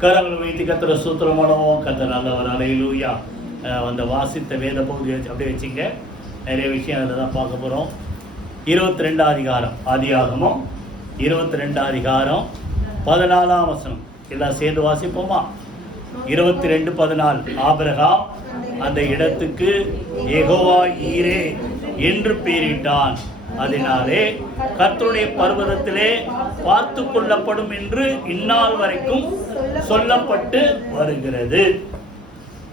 கரங்கள் வைத்து கத்திர சூத்திரம் பண்ணுவோம். கத்திர நல்லவர். அல்லேலூயா. அந்த வாசித்த வேத பகுதி அப்படியே வச்சுங்க. நிறைய விஷயம் அதில் தான் பார்க்க போகிறோம். 22 அதிகாரம், ஆதியாகமம் 22 அதிகாரம் 14 வசனம். எல்லாம் சேர்ந்து வாசிப்போமா? 22:14. ஆபிரகாம் அந்த இடத்துக்கு யெகோவா ஈரே என்று பெயரிட்டான். அதனாலே கர்த்தருடைய பர்வதத்திலே பார்த்து கொள்ளப்படும் என்று இந்நாள் வரைக்கும் சொல்லப்பட்டு வருகிறது.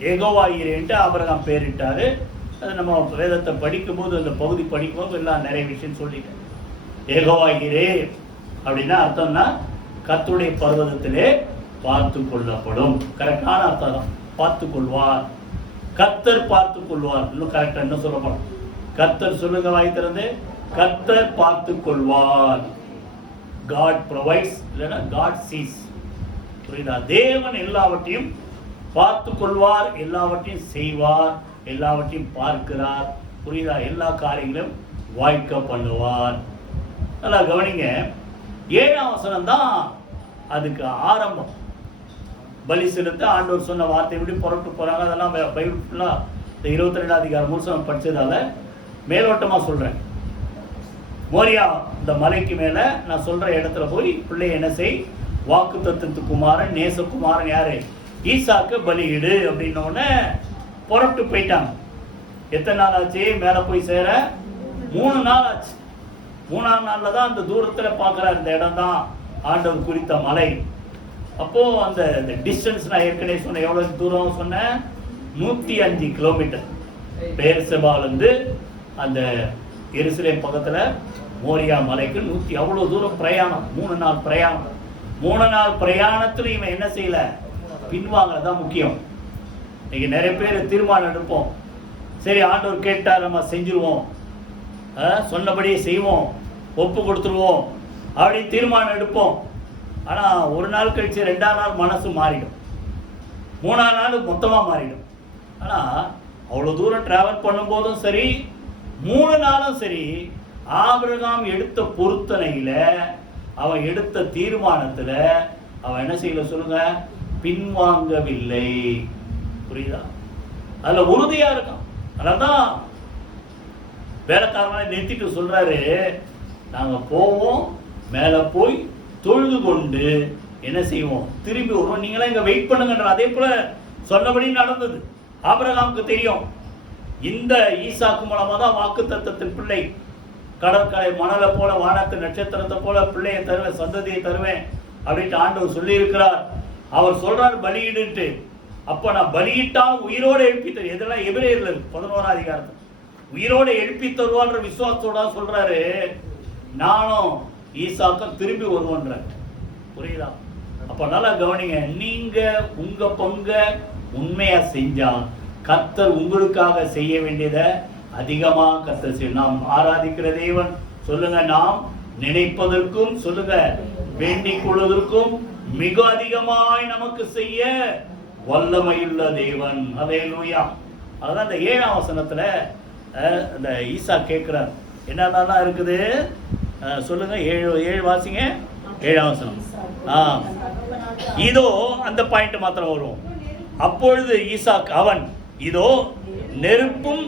யெகோவா ஈரே என்று ஆபிரகாம் பெயரிட்டாரு. அது நம்ம வேதத்தை படிக்கும்போது, அந்த பகுதி படிக்கும்போது எல்லாம் நிறைய விஷயம் சொல்லிட்டேன். யெகோவா ஈரே அப்படின்னா அர்த்தம்னா கர்த்தருடைய பர்வதத்திலே பார்த்து கொள்ளப்படும். கரெக்டான அர்த்தம் தான். பார்த்து கொள்வார், கர்த்தர் பார்த்து கொள்வார். இன்னும் கரெக்டா என்ன சொல்லப்படும்? கர்த்தர் சொல்லுங்க, வாய் திறந்து. கர்த்தர் பார்த்து கொள்வார். God provides, இல்லைன்னா God sees. புரியுதா? தேவன் எல்லாவற்றையும் பார்த்து கொள்வார், எல்லாவற்றையும் செய்வார், எல்லாவற்றையும் பார்க்கிறார். புரியுதா? எல்லா காரியங்களும் வாய்க்க பண்ணுவார். நல்லா கவனிங்க. 7ஆம் வசனம் தான் அதுக்கு ஆரம்பம். பலி செலுத்த ஆண்டவர் சொன்ன வார்த்தை எப்படி புறப்பட்டு போறாங்க, அதெல்லாம் பைபிள் ஃபுல்லாக இந்த 22 அதிகாரம் முழுசம் படிச்சதால மேலோட்டமாக சொல்றேன். மோரியா இந்த மலைக்கு மேல நான் சொல்ற இடத்துல போய் பிள்ளை என்ன செய், வாக்கு தத்தத்து குமாரன் நேசகுமாரன் யாரு, ஈசாக்கு பலியிடு அப்படின்னோடனே புறப்பட்டு போயிட்டாங்க. எத்தனை நாள் ஆச்சு மேல போய் சேர? 3 நாள் ஆச்சு. 3ஆம் நாள்ல தான் அந்த தூரத்துல பார்க்குறாரு. இந்த இடம் தான் ஆண்டவர் குறித்த மலை. அப்போ அந்த டிஸ்டன்ஸ் நான் ஏற்கனவே சொன்னேன். எவ்வளவு தூரம் சொன்னேன்? 105 கிலோமீட்டர். பேர்செபாலிருந்து அந்த எருசலேம் பக்கத்துல மோரியா மலைக்கு அவ்வளவு தூரம் பிரயாணம். 3 நாள் பிரயாணம். 3 நாள் பிரயாணத்துல இவன் என்ன செய்யல? பின்வாங்கதான் முக்கியம். இன்னைக்கு நிறைய பேர் தீர்மானம் எடுப்போம். சரி, ஆண்டவர் கேட்டார், நம்ம செஞ்சிருவோம், சொன்னபடியே செய்வோம், ஒப்பு கொடுத்துருவோம் அப்படின்னு தீர்மானம் எடுப்போம். ஆனா ஒரு நாள் கழிச்சு 2ஆம் நாள் மனசு மாறிடும், 3ஆம் நாள் மொத்தமா மாறிடும். ஆனா அவ்வளவு தூரம் டிராவல் பண்ணும் போதும் சரி, 3 நாளும் சரி, ஆபிரகாம் எடுத்த பொருத்தனையில, அவன் எடுத்த தீர்மானத்துல அவன் என்ன செய்யல சொல்லுங்க? பின்வாங்கவில்லை. புரியுதா? அதுல உறுதியா இருக்கான். அதனால்தான் வேலைக்காரனை நிறுத்திட்டு சொல்றாரு, நாங்க போவோம், மேல போய் தொழுது கொண்டு என்ன செய்வோம், திரும்பி வருவோம், நீங்களாம் இங்க வெயிட் பண்ணுங்கன்ற. அதே போல சொன்னபடி நடந்தது. ஆபிரகாமுக்கு தெரியும், இந்த ஈசாக்கு மூலமா தான் வாக்கு தத்தத்தின் பிள்ளை, கடற்கரை மணலை போல வானத்து நட்சத்திரத்தை போல பிள்ளையை தருவேன், சந்ததியை தருவேன் அப்படின்ட்டு ஆண்டவர் சொல்லி இருக்கிறார். அவர் சொல்றாரு பலியிட்டு. அப்ப நான் பலியிட்டால் உயிரோடு எழுப்பி தரு. இதெல்லாம் எபிரேயர்ல 11ஆம் அதிகாரத்தில் உயிரோடு எழுப்பி தருவான்ற விசுவாசத்தோட சொல்றாரு. நானும் ஈசாக்கும் திரும்பி வருவோன்ற. புரியுதா? அப்ப நல்லா கவனிங்க. நீங்க உங்க பங்க உண்மையா செஞ்சா கர்த்தர் உங்களுக்காக செய்ய வேண்டியதை அதிகமா கர்த்தர் செய்யும். நாம் ஆராதிக்கிற தேவன் சொல்லுங்க, நாம் நினைப்பதற்கும் சொல்லுங்க வேண்டிக் கொள்வதற்கும் மிக அதிகமாய் நமக்கு செய்ய வல்லமையுள்ள தேவன். அல்லேலூயா. அதான் இந்த 7ஆம் வசனத்துல இந்த ஈசா கேட்கிறார். என்னதான் இருக்குது சொல்லுங்க. 7 வாசிங்க. 7ஆம் வசனம். இதோ அந்த பாயிண்ட் மாத்திரம் வரும். அப்பொழுது ஈசாக் அவன், இதோ நெருப்பும்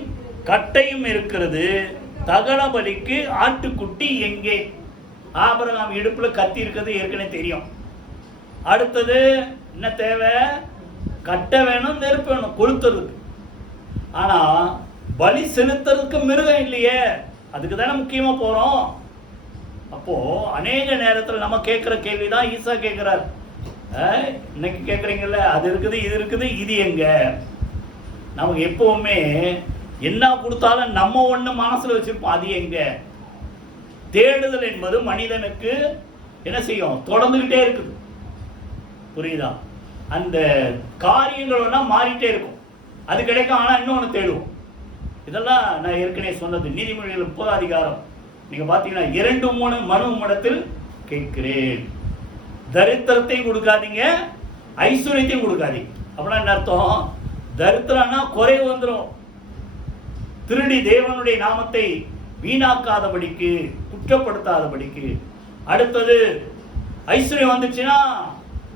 கட்டையும் இருக்கிறது, தகன பலிக்கு ஆட்டுக்குட்டி எங்கே? ஆபிரகாம் இடுப்புல கத்தி இருக்கிறது ஏற்கனவே தெரியும். அடுத்தது என்ன தேவை? கட்டை வேணும், நெருப்பு வேணும் கொளுத்துறதுக்கு. ஆனா பலி செலுத்துறதுக்கு மிருகம் இல்லையே, அதுக்கு தானே முக்கியமா போறோம். அப்போ அநேக நேரத்துல நம்ம கேட்கிற கேள்விதான் ஈசா கேட்கிறார். இன்னைக்கு கேட்குறீங்கல்ல, அது இருக்குது, இது இருக்குது, இது எங்க? நமக்கு எப்பவுமே என்ன கொடுத்தாலும் நம்ம ஒண்ணு மனசுல வச்சிருப்போம், அது எங்க? தேடுதல் என்பது மனிதனுக்கு என்ன செய்யும்? தொடர்ந்துகிட்டே இருக்குது. புரியுதா? அந்த காரியங்கள் மாறிட்டே இருக்கும். அது கிடைக்கும், ஆனா இன்னொன்னு தேடுவோம். இதெல்லாம் நான் ஏற்கனவே சொன்னது. நீதிமொழிகள் 30ஆம் அதிகாரம் நீங்க பாத்தீங்கன்னா 2-3 மனு இடத்தில் கேட்கிறேன். தரித்திரத்தையும் கொடுக்காதீங்க, ஐஸ்வர்யத்தையும் கொடுக்காதீங்க. அப்படின்னா என்ன அர்த்தம்? தரித்திரம்னா குறை வந்துடும். திருடி தேவனுடைய நாமத்தை வீணாக்காதபடிக்கு, குற்றப்படுத்தாதபடிக்கு. அடுத்தது ஐஸ்வர்யம் வந்துச்சுன்னா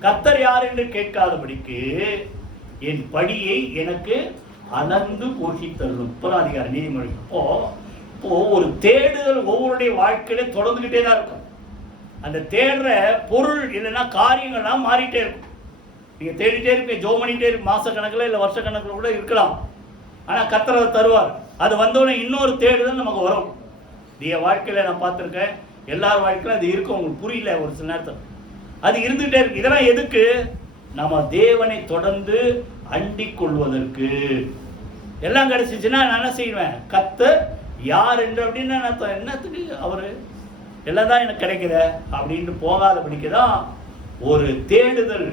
கர்த்தர் யார் என்று கேட்காதபடிக்கு என் படியை எனக்கு அளந்து போஷித்தருளும். 3ஆம் அதிகாரம் நீதிமொழி. இப்போ ஒரு தேடுதல் ஒவ்வொருடைய வாழ்க்கையில தொடர்ந்துகிட்டே தான் இருக்கும். அந்த தேடுற பொருள் இல்லைன்னா காரியங்கள்லாம் மாறிட்டே இருக்கும். நீங்க தேடிட்டே இருப்பீங்க, ஜோ பண்ணிட்டே இருக்கு, மாச கணக்கில் இல்லை வருஷ கணக்கில் கூட இருக்கலாம். ஆனா கர்த்தர் அதை தருவார். அது வந்தோடனே இன்னொரு தேடுதல் நமக்கு வரும். என் வாழ்க்கையில நான் பார்த்துருக்கேன், எல்லார் வாழ்க்கையில அது இருக்கும். உங்களுக்கு புரியல ஒரு சில நேரத்தில் அது இருந்துகிட்டே இருக்கு. இதெல்லாம் எதுக்கு? நம்ம தேவனை தொடர்ந்து அண்டிக் கொள்வதற்கு. எல்லாம் கிடைச்சிச்சுன்னா நான் என்ன செய்வேன்? கர்த்தர் யார் என்று அப்படின்னு என்னத்துக்கு அவரு எல்லாம் தான் எனக்கு கிடைக்கிற அப்படின்னு போகாதபடிக்கு தான் ஒரு தேடுதல்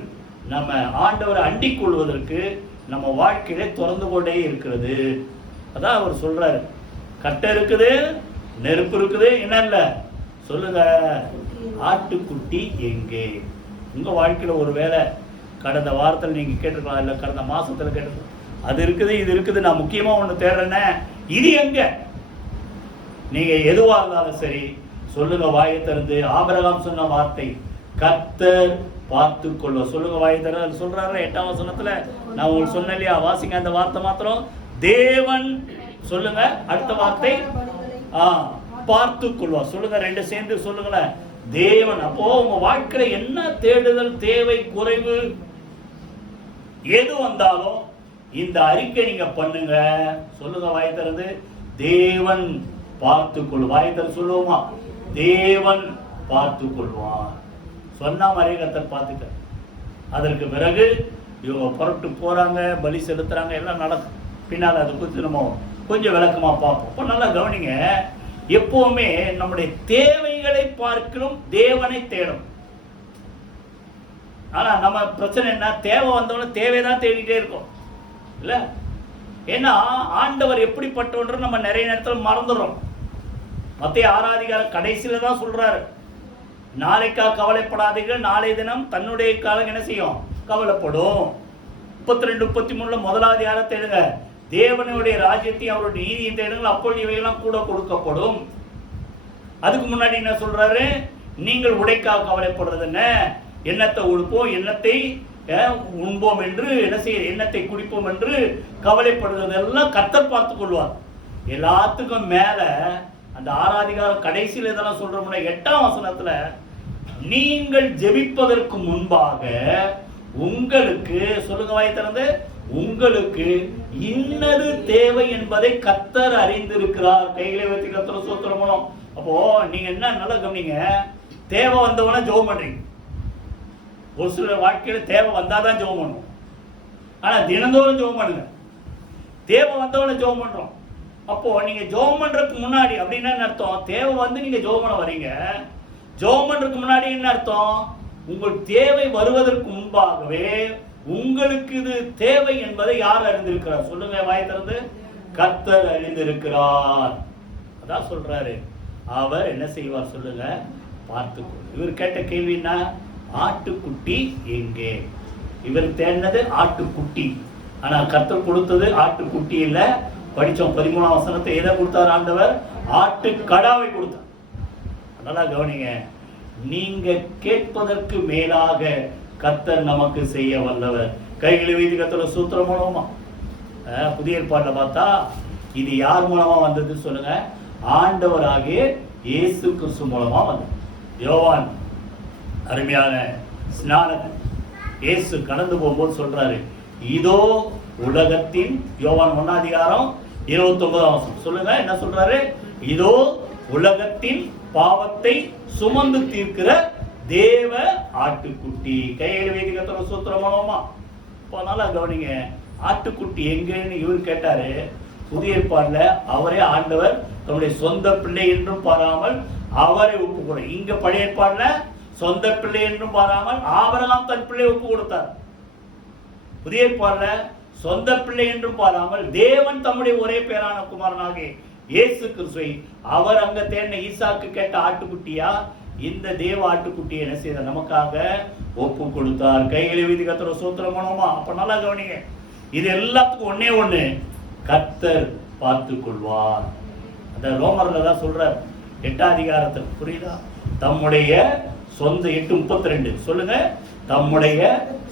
நம்ம ஆண்டவரை அண்டிக் கொள்வதற்கு நம்ம வாழ்க்கையில திறந்து கொண்டே இருக்கிறது. அதான் அவர் சொல்றாரு, கட்டை இருக்குது, நெருப்பு இருக்குது, என்ன இல்லை சொல்லுங்க, ஆட்டுக்குட்டி எங்கே? உங்க வாழ்க்கையில ஒரு வேளை கடந்த வாரத்தில் நீங்க கேட்டிருக்கலாம், இல்லை கடந்த மாசத்துல கேட்டிருக்கலாம், அது இருக்குது இது இருக்குது, நான் முக்கியமா ஒண்ணு தேடுறேன்னு, இது எங்க? நீங்க எதுவா இருந்தாலும் சரி சொல்லுங்க, வாயை திறந்து. ஆபிரகாம் சொன்ன வார்த்தை, கர்த்தர் பார்த்து கொள்வ. சொல்லுங்க, வாயை திறந்து சொல்றாரு 8ஆம் வசனத்துல. நான் உங்களுக்கு சொன்னேன் இல்லையா, வாசிங்க அந்த வார்த்தை மாத்திரம். தேவன் சொல்லுங்க, அடுத்த வார்த்தை பார்த்து கொள்வா. சொல்லுங்க, ரெண்டு சேர்ந்து சொல்லுங்களேன், தேவன். அப்போ உங்க வாழ்க்கையில என்ன தேடுதல், தேவை, குறைவு எது வந்தாலும் இந்த அறிக்கை நீங்க பண்ணுங்க. சொல்லுங்க, வாய் திறந்து, தேவன் பார்த்து கொள்வார். வாய் திறந்து சொல்லுவோமா, தேவன் பார்த்து கொள்வார். சொன்ன மாதிரி கர்த்தர் பார்த்துக்க. அதற்கு பிறகு இவங்க புறப்பட்டு போறாங்க, பலி செலுத்துறாங்க, எல்லாம் நடக்கும். பின்னால் அதை குறித்து நம்ம கொஞ்சம் விளக்கமா பார்ப்போம். இப்போ நல்லா கவனிங்க, எப்பவுமே நம்முடைய தேவைகளை பார்க்கணும், தேவனை தேடும். ஆனா நம்ம பிரச்சனை என்ன? தேவை வந்தவன தேவைதான் தேடிட்டே இருக்கோம் இல்ல. ஏன்னா ஆண்டவர் எப்படிப்பட்டவன்ற நம்ம நிறைய நேரத்தில் மறந்துடுறோம். மத்திய 6ஆம் அதிகாரம் கடைசியில தான் சொல்றாரு, நாளைக்காக கவலைப்படாதீர்கள், நாளை தினம் தன்னுடைய காலம் என்ன செய்யும்? கவலைப்படும். 32, 33 முதலாவது அதிகாரம் தேடுங்க, தேவனுடைய ராஜ்யத்தையும் அவருடைய நீதியும் தேடுங்கள், அப்பொழுது இவையெல்லாம் கூட கொடுக்கப்படும். அதுக்கு முன்னாடி என்ன சொல்றாரு? நீங்கள் உடைக்காக கவலைப்படுறது என்ன? எண்ணத்தை உடுப்போம், எண்ணத்தை உண்போம் என்று என்ன செய்ய, எண்ணத்தை குடிப்போம் என்று கவலைப்படுறதெல்லாம் கர்த்தர் பார்த்து கொள்வார். எல்லாத்துக்கும் மேல அந்த 6ஆம் அதிகாரம் கடைசியில் இதெல்லாம் சொல்றோம்னா 8ஆம் வசனத்துல, நீங்கள் ஜெபிப்பதற்கு முன்பாக உங்களுக்கு, சொல்லுங்க வாய் திறந்து, உங்களுக்கு இன்னது தேவை என்பதை கர்த்தர் அறிந்திருக்கிறார். கைகளை வைத்து கர்த்தரை ஸ்தோத்திரம் மூலம். அப்போ நீங்க என்ன நல்லா கவனிங்க, தேவை வந்தவன ஜெபம் பண்றீங்க. ஒரு சில வாழ்க்கையில தேவை வந்தாதான் ஜெபம் பண்ணுவோம். ஆனா தினந்தோறும் ஜெபம் பண்ணுங்க. தேவை வந்தவன ஜெபம் பண்றோம். அப்போ நீங்க ஜெபம் பண்றதுக்கு முன்னாடி அப்படின்னா என்ன அர்த்தம்? தேவை வந்து நீங்க ஜெபம் பண்ண வரீங்க. ஜெபம் பண்றதுக்கு முன்னாடி என்ன அர்த்தம்? உங்கள் தேவை வருவதற்கு முன்பாகவே உங்களுக்கு இது தேவை என்பதை யார் அறிந்திருக்கிறார்? சொல்லுங்க வாய் திறந்து, கர்த்தர் அறிந்திருக்கிறார். அதான் சொல்றாரு, அவர் என்ன செய்வார்? சொல்லுங்க, பார்த்துக்கோ. இவர் கேட்ட கேள்வின்னா, ஆட்டுக்குட்டி எங்கே? இவர் தேடினது ஆட்டுக்குட்டி. ஆனா கர்த்தர் கொடுத்தது ஆட்டுக்குட்டி இல்ல. படிச்சோம் 13ஆம் வசனத்தை, எதை கொடுத்தார் ஆண்டவர்? ஆட்டு கடாவை கொடுத்தார். நல்லா கவனிங்க, நீங்க கேட்பதற்கு மேலாக கர்த்தர் நமக்கு செய்ய வல்லவர். கைகளை வைத்து கர்த்தரை ஸ்தோத்திரம் மூலமா. புதிய ஏற்பாட்டுல பார்த்தா இது யார் மூலமா வந்தது? சொல்லுங்க, ஆண்டவராகிய இயேசு கிறிஸ்து மூலமா வந்தது. யோவான் அருமையான ஸ்நானகன் இயேசு கடந்து போகும்போது சொல்றாரு, இதோ உலகத்தின், யோவான் 1ஆம் அதிகாரம் 29ஆம் வசனம். சொல்லுங்க, என்ன சொல்றாரு? இதோ உலகத்தின் பாவத்தை சுமந்து தீர்க்கிற தேவ ஆட்டுக்குட்டி. கையில வைத்து கர்த்தரை ஸ்தோத்திரம் பண்ணுவோமா? இப்போ நல்லா கவனிங்க, ஆட்டுக்குட்டி எங்கன்னு இவர் கேட்டாரு. புதிய ஏற்பாடுல அவரே ஆண்டவர் தன்னுடைய சொந்த பிள்ளை என்றும் பாராமல் அவரை ஒப்பு கொடு. இங்க பழைய ஏற்பாடுல சொந்த பிள்ளை என்றும் பாராமல் ஆபிரகாம் தன் பிள்ளை ஒப்பு கொடுத்தார். புதிய ஏற்பாடுல சொந்த பிள்ளை என்றும் பாராமல் தேவன் தம்முடைய ஒரே பேரான குமாரனாகிய இயேசு கிறிஸ்துவை அவர் அங்க தேடின ஈசாக்கு கேட்ட ஆட்டுக்குட்டியா இந்த தேவ ஆட்டுக்குட்டியை என்ன செய்த நமக்காக ஒப்பு கொடுத்தார். கைகளை வீதி கர்த்தரை ஸ்தோத்திரம் பண்ணுவோமா? அப்ப நல்லா கவனிங்க, இது எல்லாத்துக்கும் ஒன்னே ஒண்ணு, கர்த்தர் பார்த்து கொள்வார். அந்த ரோமர்ல தான் சொல்றார் 8ஆம் அதிகாரத்தில், புரியுதா? தம்முடைய சொந்த 8:32 சொல்லுங்க, தம்முடைய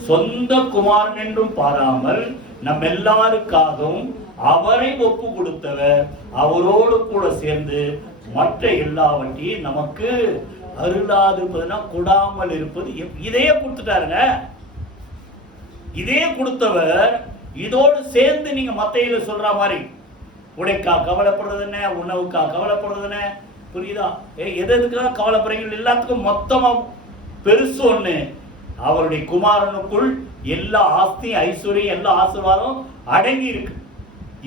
சொந்த குமாரன் என்றும் பாராமல் நம் எல்லாருக்காகவும் அவரை ஒப்பு கொடுத்தவர் அவரோடு கூட சேர்ந்து மற்ற எல்லாவற்றையும் நமக்கு அருளாதிருப்பதுனா கொடாமல் இருப்பது. இதையே கொடுத்துட்டாருங்க. இதே கொடுத்தவர் இதோடு சேர்ந்து நீங்க மத்தையில சொல்ற மாதிரி உடைக்கா கவலைப்படுறது என்ன, உணவுக்கா கவலைப்படுறது என்ன, புரியுதா? எதுக்காக கவலைப்படுறீங்க? எல்லாத்துக்கும் மொத்தமா பெருசு ஒண்ணு, அவருடைய குமாரனுக்குள் எல்லா ஆஸ்தி ஐஸ்வர்யம் எல்லா ஆசீர்வாதம் அடங்கி இருக்கு.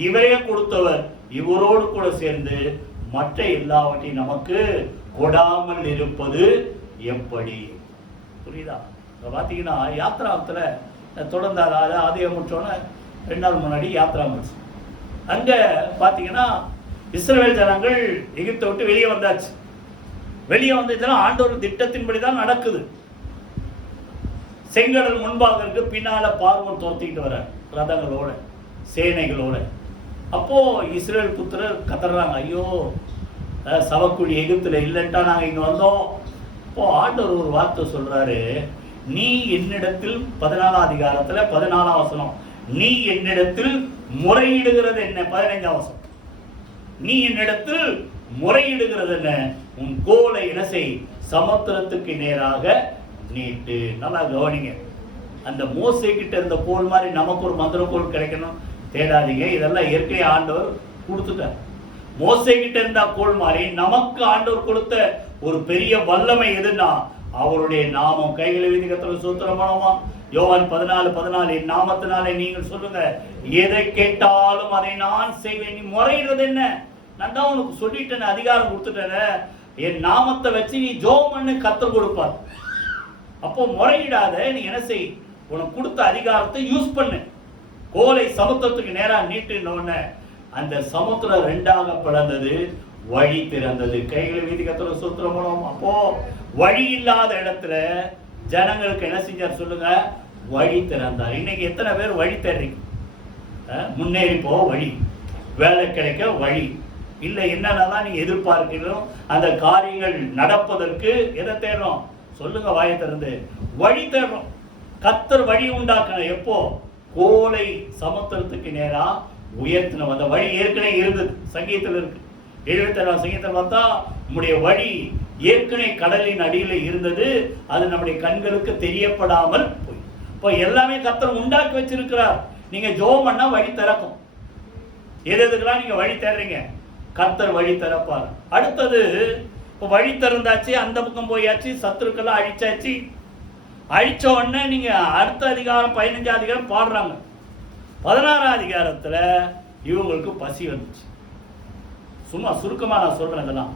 இவரே கொடுத்தவர் இவரோடு கூட சேர்ந்து மற்ற எல்லாவற்றையும் நமக்கு கொடாமல் இருப்பது எப்படி? புரியுதா? பாத்தீங்கன்னா யாத்ராத்துல தொடர்ந்தார். அதே முடிச்சோன்னா 2 நாள் முன்னாடி யாத்ரா முடிச்சு. அங்க பாத்தீங்கன்னா இஸ்ரவேல் ஜனங்கள் எகிப்தை விட்டு வெளியே வந்தாச்சு. வெளியே வந்ததுன்னா ஆண்டவர் திட்டத்தின்படி தான் நடக்குது. செங்கடல் முன்பாக இருக்கு, பின்னால பார்வோன் துரத்திக்கிட்டு வர ரதங்களோட சேனைகளோட. அப்போ இஸ்ரவேல் புத்திரர் கத்துறாங்க, ஐயோ சவக்குழி எகிப்துல இல்லைன்ட்டா நாங்க இங்க வந்தோம். அப்போ ஆண்டவர் ஒரு வார்த்தை சொல்றாரு, நீ என்னிடத்தில் 14ஆம் அதிகாரத்துல 14ஆம் வசனம், நீ என்னிடத்தில் முறையிடுகிறது என்ன? 15ஆம் வசனம், நீ என்னிடத்தில் முறையிடுகிறது என்ன? உன் கோலை இனசை சமுத்திரத்துக்கு நேராக நீட்டு. நல்லா கவனிங்க. அந்த மோசே கிட்ட இருந்த கோல் மாதிரி நமக்கு ஒரு மந்திர கோல் கிடைக்கணும் தேடாதீங்க. இதெல்லாம் இயற்கை ஆண்டவர் கொடுத்துட்டார். மோசே கிட்ட இருந்த கோல் மாதிரி நமக்கு ஆண்டவர் கொடுத்த ஒரு பெரிய வல்லமை எதுன்னா அவருடைய நாமம். கைகளை வீதி கர்த்தருக்கு ஸ்தோத்திரம் பண்ணுமா? யோவான் 14:14, என் நாமத்தினாலே நீங்கள் சொல்லுங்க, எதை கேட்டாலும் அதை நான் செய்வேன். நீ முறையிடுறது என்ன? நான் தான் உனக்கு சொல்லிட்டேன், அதிகாரம் கொடுத்துட்டேன். என் நாமத்தை வச்சு நீ ஜெபம் பண்ணு, கர்த்தர் கொடுப்பார். அப்போ முறையிடாத, நீ என்ன செய்? உனக்கு கொடுத்த அதிகாரத்தை யூஸ் பண்ணு. கோலை சமுத்திரத்துக்கு நேரா நீட்டுன்னு அந்த சமுத்திரம் 2ஆக பிளந்தது, வழி திறந்தது. கைகளை வீதி கர்த்தருக்கு ஸ்தோத்திரம் பண்ணுவோம். அப்போ வழி இல்லாத இடத்துல ஜனங்களுக்கு என்ன செஞ்சார் சொல்லுங்க? வழி திறந்தார். இன்னைக்கு எத்தனை பேர் வழி தேடுறீங்க? முன்னேறி போக வழி, வேலை கிடைக்க வழி இல்லை, என்னென்னலாம் நீங்க எதிர்பார்க்கிறோம் அந்த காரியங்கள் நடப்பதற்கு எதை தேடுறோம் சொல்லுங்க? வாயை திறந்து வழி தேடுறோம். கர்த்தர் வழி உண்டாக்கணும். எப்போ? கோலை சமுத்திரத்துக்கு நேரா உயர்த்தின அந்த வழி ஏற்கனவே இருந்தது. சங்கீதத்தில் இருக்கு, 77ஆம் சங்கீதத்தில் பார்த்தா நம்முடைய வழி ஏற்கனவே கடலின் அடியில் இருந்தது, அது நம்முடைய கண்களுக்கு தெரியப்படாமல் போய். இப்போ எல்லாமே கர்த்தர் உண்டாக்கி வச்சிருக்கிறார். நீங்க ஜெபம் பண்ணா வழி திறக்கும். எதுக்கெல்லாம் நீங்க வழி தேடுறீங்க, கர்த்தர் வழி திறப்பார். அடுத்தது இப்போ வழி திறந்தாச்சு, அந்த பக்கம் போயாச்சு, சத்துருக்கெல்லாம் அழிச்சாச்சு. அழிச்ச உடனே நீங்க அடுத்த அதிகாரம் 15ஆம் அதிகாரம் பாடுறாங்க. 16ஆம் அதிகாரத்துல இவங்களுக்கு பசி வந்துச்சு. சும்மா சுருக்கமா நான் சொல்றேன். இதெல்லாம்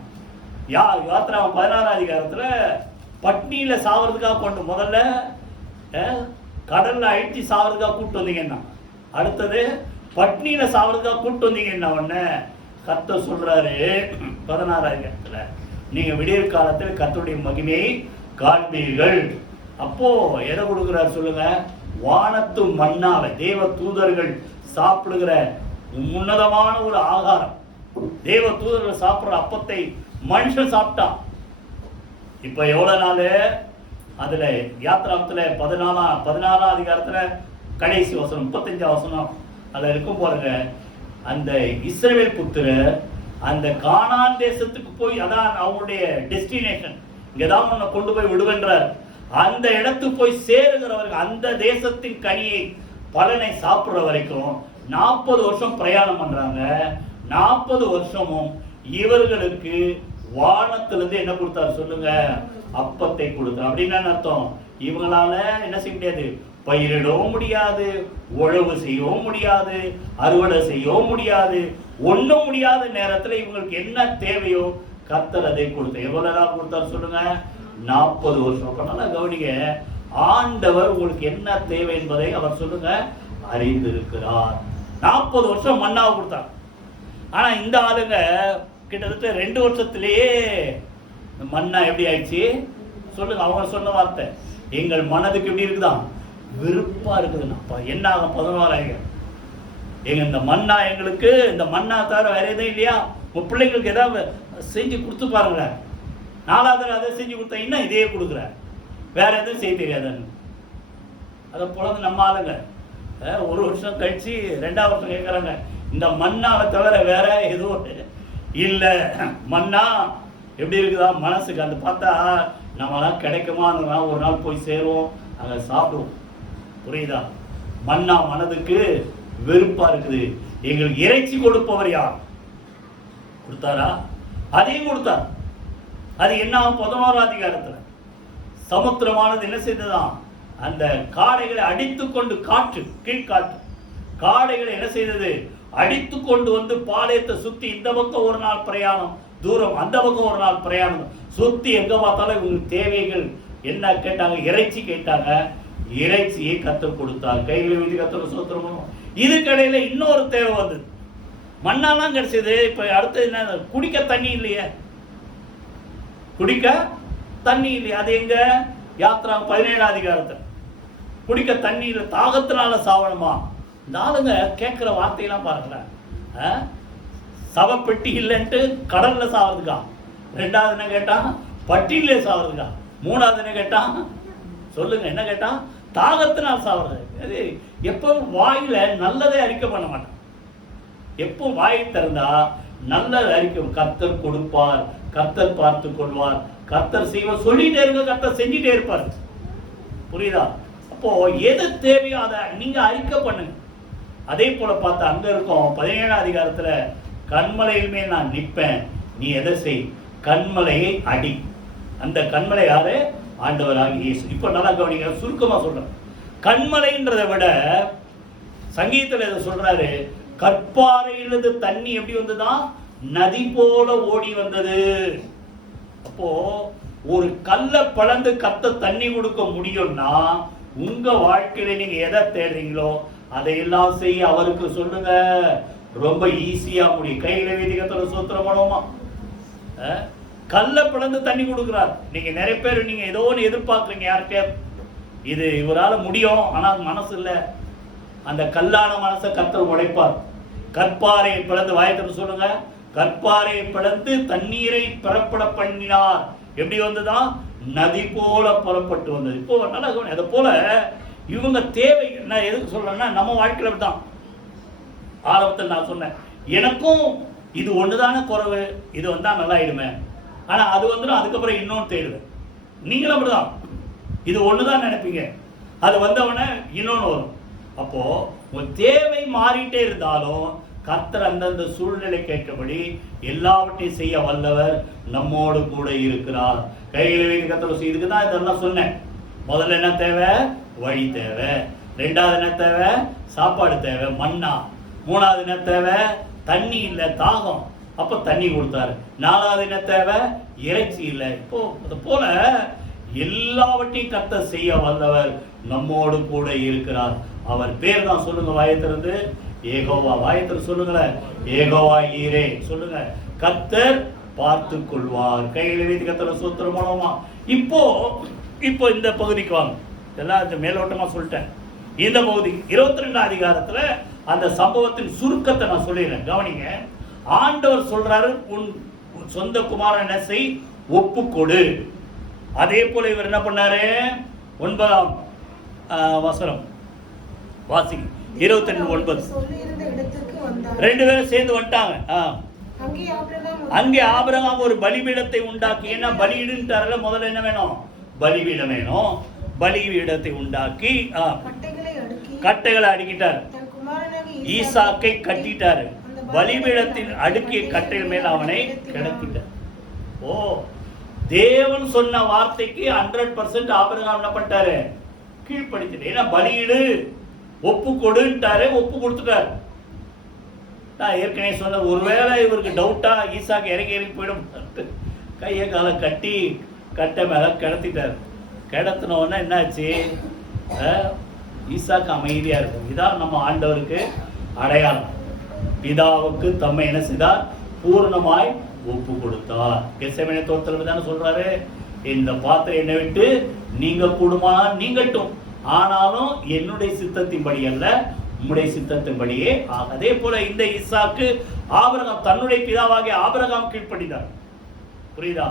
யாத்திரா 16ஆம் அதிகாரத்துல பட்னியில சாவறதுக்காக கொண்டு, முதல்ல கடல்ல அழிச்சு சாவறதுக்காக கூப்பிட்டு வந்தீங்கன்னா, அடுத்தது பட்னியில சாவறதுக்காக கூப்பிட்டு வந்தீங்கன்னா உடனே கர்த்தர் சொல்றாரு 16ஆம் அதிகாரத்துல, நீங்க விடியற் காலத்தில் கர்த்தருடைய மகிமையை காண்பீர்கள். அப்போ எதை கொடுக்கிறாரு சொல்லுங்க? வானத்து மன்னாவை, தேவ தூதர்கள் சாப்பிடுகிற உன்னதமான ஒரு ஆகாரம். தேவ தூதர்கள் சாப்பிடுற அப்பத்தை மனுஷன் சாப்பிட்டான். இப்ப எவ்வளவு நாள்? அதுல யாத்திராத்துல 16ஆம் அதிகாரத்துல கடைசி வசனம் 35ஆம் வசனம் அதுல இருக்கும் பாருங்க. அந்த இஸ்ரவேல் புத்திரர் அந்த கானான் தேசத்துக்கு போய், அதான் அவங்களுடைய டெஸ்டினேஷன், இங்கதான் உன்னை கொண்டு போய் விடுவென்றார். அந்த இடத்துக்கு போய் சேருகிறவர்கள் அந்த தேசத்தின் கனியை பலனை சாப்பிடுற வரைக்கும் 40 வருஷம் பிரயாணம் பண்றாங்க. 40 வருஷமும் இவர்களுக்கு வானத்திலிருந்து என்ன கொடுத்தாரு சொல்லுங்க? அப்பத்தை கொடுத்தார். அப்படின்னு அர்த்தம், இவங்களால என்ன செய்ய முடியாது? பயிரிடவும் முடியாது, உழவு செய்யவும் முடியாது, அறுவடை செய்யவும் முடியாது, ஒண்ணும் முடியாத நேரத்துல இவங்களுக்கு என்ன தேவையோ கர்த்தர் அதை கொடுத்தார். எவ்வளவு நாள் கொடுத்தார் சொல்லுங்க? 40 வருஷம். அப்ப நல்லா கவனிங்க, ஆண்டவர் உங்களுக்கு என்ன தேவை என்பதை அவர் சொல்லுங்க அறிந்திருக்கிறார். 40 வருஷம் மன்னாவை கொடுத்தார். ஆனா இந்த ஆளுங்க கிட்டத்தட்ட 2 வருஷத்திலேயே மன்னா எப்படி ஆயிடுச்சு சொல்லுங்க? அவங்க சொன்ன வார்த்தை, எங்கள் மனதுக்கு எப்படி இருக்குதான்? வெறுப்பா இருக்குதுன்னா. என்ன ஆகும்? 16 எங்க இந்த மன்னா, எங்களுக்கு இந்த மன்னா தவிர வேற எதுவும் இல்லையா? உங்க பிள்ளைங்களுக்கு ஏதாவது செஞ்சு கொடுத்து பாருங்களேன். 4வது அதை செஞ்சு கொடுத்தா இன்னும் இதே கொடுக்குற, வேற எதுவும் செய்ய தெரியாதுன்னு. அதை போல நம்ம ஆளுங்க ஒரு வருஷம் கழிச்சு 2ஆவது வருஷம் கேட்குறாங்க, இந்த மண்ணாவை தவிர வேற எதுவும் இல்லை. மண்ணா எப்படி இருக்குதா மனசுக்கு, அந்த பார்த்தா நம்மளாம் கிடைக்குமான்னு ஒரு நாள் போய் சேருவோம், அங்கே சாப்பிடுவோம். புரியுதா? மண்ணா மனதுக்கு வெறுப்பா இருக்குது. எங்களுக்கு இறைச்சி கொடுப்பவர் யார்? கொடுத்தாரா? அதையும் கொடுத்தார். அது என்ன 11ஆம் அதிகாரத்தில் சமுத்திரமானது என்ன செய்ததான், அந்த காடைகளை அடித்து கொண்டு, காற்று கீழ்காற்று காடைகளை என்ன செய்தது, அடித்து கொண்டு வந்து பாளையத்தை சுத்தி இந்த பக்கம் ஒரு நாள் பிரயாணம் தூரம், அந்த பக்கம் ஒரு நாள் பிரயாணம் சுத்தி எங்க பார்த்தாலும் இவங்களுக்கு தேவைகள் என்ன கேட்டாங்க, இறைச்சி கேட்டாங்க. இறைச்சியை கத்தர் கொடுத்தார். கைகளை வீதி கத்தர் சோத்திரமும். இதுக்கடையில இன்னொரு தேவை வந்தது. மண்ணாலாம் கிடைச்சது. இப்ப அடுத்தது என்ன, குடிக்க தண்ணி இல்லையே, குடிக்க தண்ணி இல்லையா? அது எங்க? யாத்ரா 17ஆம் அதிகாரத்தில் குடிக்க தண்ணி இல்லை, தாகத்தினால சாவணுமா? இந்த ஆளுங்க கேட்கிற வார்த்தையெல்லாம் பாருங்களேன். சவப்பெட்டி இல்லைன்ட்டு கடல்ல சாவதுக்கா, 2வது என்ன கேட்டா பட்டியிலே சாவதுக்கா, 3வது என்ன கேட்டா சொல்லுங்க என்ன கேட்டா தாகத்தினால் சாவறது. எப்பவும் வாயில நல்லதை அறிக்கை பண்ண மாட்டான். எப்போ வாயை திறந்தா நல்லதை அறிக்கை, கர்த்தர் கொடுப்பார், கர்த்தர் பார்த்து கொள்வார், கர்த்தர் செய்வார் சொல்லிட்டே இருங்க, கர்த்தர் செஞ்சுட்டே இருப்பார். புரியுதா? அப்போ எது தேவையோ அதை நீங்க அறிக்கை பண்ணுங்க. அதே போல பார்த்தா அங்க இருக்கும் 17ஆம் அதிகாரத்துல, கண்மலையில் மேல் நான் நிற்பேன், நீ எதை செய், கண்மலையை அடி. அந்த கண்மலை யாரு? ஆண்டவராக இயேசு. இப்ப நல்லா கவனிங்க, சுருக்கமா சொல்றேன். கண்மலைன்றதை விட சங்கீதத்தில் எதை சொல்றாரு, கற்பாறையிலிருந்து தண்ணி எப்படி வந்ததுதான், நதி போல ஓடி வந்தது. அப்போ ஒரு கல்ல பழந்து கத்த தண்ணி கொடுக்க முடியும்னா, உங்க வாழ்க்கையில நீங்க எதை தேடுறீங்களோ அதையெல்லாம் செய்ய அவருக்கு சொல்லுங்க, ரொம்ப ஈஸியா முடியும். கையில வீதிகத்தோட சூத்திரம் பண்ணுவோமா? கல்ல பிளந்து தண்ணி கொடுக்குறார். நீங்க நிறைய பேர் நீங்க ஏதோ ஒன்று எதிர்பார்க்குறீங்க, யாருக்கே இது இவரால் முடியும், ஆனால் மனசு இல்லை. அந்த கல்லான மனசை கர்த்தர் உடைப்பார். கற்பாறையை பிளந்து, வாயத்திற்கு சொல்லுங்க, கற்பாறையை பிளந்து தண்ணீரை புறப்பட பண்ணினார். எப்படி வந்ததுதான், நதி போல புறப்பட்டு வந்தது. இப்போ நல்லா அதை போல இவங்க தேவை. நான் எதுக்கு சொல்றேன்னா, நம்ம வாழ்க்கையில தான் ஆரம்பத்தில் நான் சொன்னேன், எனக்கும் இது ஒண்ணுதானே குறைவு, இது வந்தா நல்லா ஆயிடுமே, ஆனா அது வந்துடும், அதுக்கப்புறம் இன்னொன்று தேடுவேன். நீங்களும் அப்படிதான், இது ஒண்ணுதான் நினைப்பீங்க, அது வந்தவொடனே இன்னொன்று வரும். அப்போ உங்க தேவை மாறிட்டே இருந்தாலும் கர்த்தர் அந்தந்த சூழ்நிலை கேட்டபடி எல்லாவற்றையும் செய்ய வல்லவர், நம்மோடு கூட இருக்கிறார். கையில் கர்த்தர் இதுக்கு தான் இதெல்லாம் சொன்னேன். முதல்ல என்ன தேவை? வழி தேவை. 2வது என்ன தேவை? சாப்பாடு தேவை, மண்ணா. 3வது என்ன தேவை? தண்ணி இல்லை, தாகம், அப்ப தண்ணி கொடுத்தாரு. 4வது என்ன தேவை? இறைச்சி இல்லை. இப்போ அது போல எல்லாவற்றையும் கர்த்தர் செய்ய வல்லவர், நம்மோடு கூட இருக்கிறார். அவர் பேர் தான் சொல்லுங்க, வாயத்திலிருந்து ஏகோவா. வாயத்திலிருந்து சொல்லுங்களேன், ஏகோவா ஈரே சொல்லுங்க. கர்த்தர் பார்த்து கொள்வார். கையில் வைத்து கர்த்தரை சூத்திரம் மூலமா. இப்போ இந்த பகுதிக்கு வாங்க. இதெல்லாம் இந்த மேலோட்டமா சொல்லிட்டேன். இந்த பகுதி 22ஆம் அதிகாரத்துல அந்த சம்பவத்தின் சுருக்கத்தை நான் சொல்லிடுறேன், கவனிங்க. ஆண்டவர் சொல்றாரு, உன் சொந்த குமாரனை செய், ஒப்பு கொடு. அதே போல இவர் என்ன பண்ணாரு? 9ஆம் வசனம் வாசிங்க, 22:9. 2 பேரும் சேர்ந்து வந்துட்டாங்க. அங்கே ஆபிரகாம் ஒரு பலிபீடத்தை உண்டாக்கி, ஏன்னா பலியிடுன்றாருல, முதல்ல என்ன வேணும்? பலிபீடம் வேணும். பலிபீடத்தை உண்டாக்கி கட்டைகளை அடுக்கிட்டார், ஈசாக்கை கட்டிட்டாரு, பலிபீடத்தின் அடுக்கிய கட்டைகள் மேல் அவனை கிடத்திட்டார். ஓ, தேவன் சொன்ன வார்த்தைக்கு 100% ஆபிரகாம் என்ன பண்ணிட்டாரு? கீழ்படித்தார். ஏன்னா பலியிடு, ஒப்பு கொடுன்ட்டாரு, ஒப்பு கொடுத்துட்டாரு. நான் ஏற்கனவே சொன்ன, ஒருவேளை இவருக்கு டவுட்டா ஈசாக்கு இறங்கி போயிடும், கையை காலை கட்டி கட்டை மேல கிடத்திட்டார். கிடத்தினோன்னா என்னாச்சு? ஈசாக்கு அமைதியா இருக்கும். இதான் நம்ம ஆண்டவருக்கு அடையாளம். பிதாவுக்கு தம்மை என்ன செய்தார்? பூர்ணமாய் ஒப்பு கொடுத்தார். கெத்செமனே தோட்டத்தில் தானே சொல்றாரு, இந்த பாத்திரம் என்னை விட்டு நீங்க கூடுமா நீங்கட்டும், ஆனாலும் என்னுடைய சித்தத்தின்படி அல்ல, உம்முடைய சித்தத்தின்படியே. அதே போல இந்த ஈசாக்கு ஆபிரகாம் தன்னுடைய பிதாவாகிய ஆபிரகாம் கீழ்ப்படினார். புரியுதா?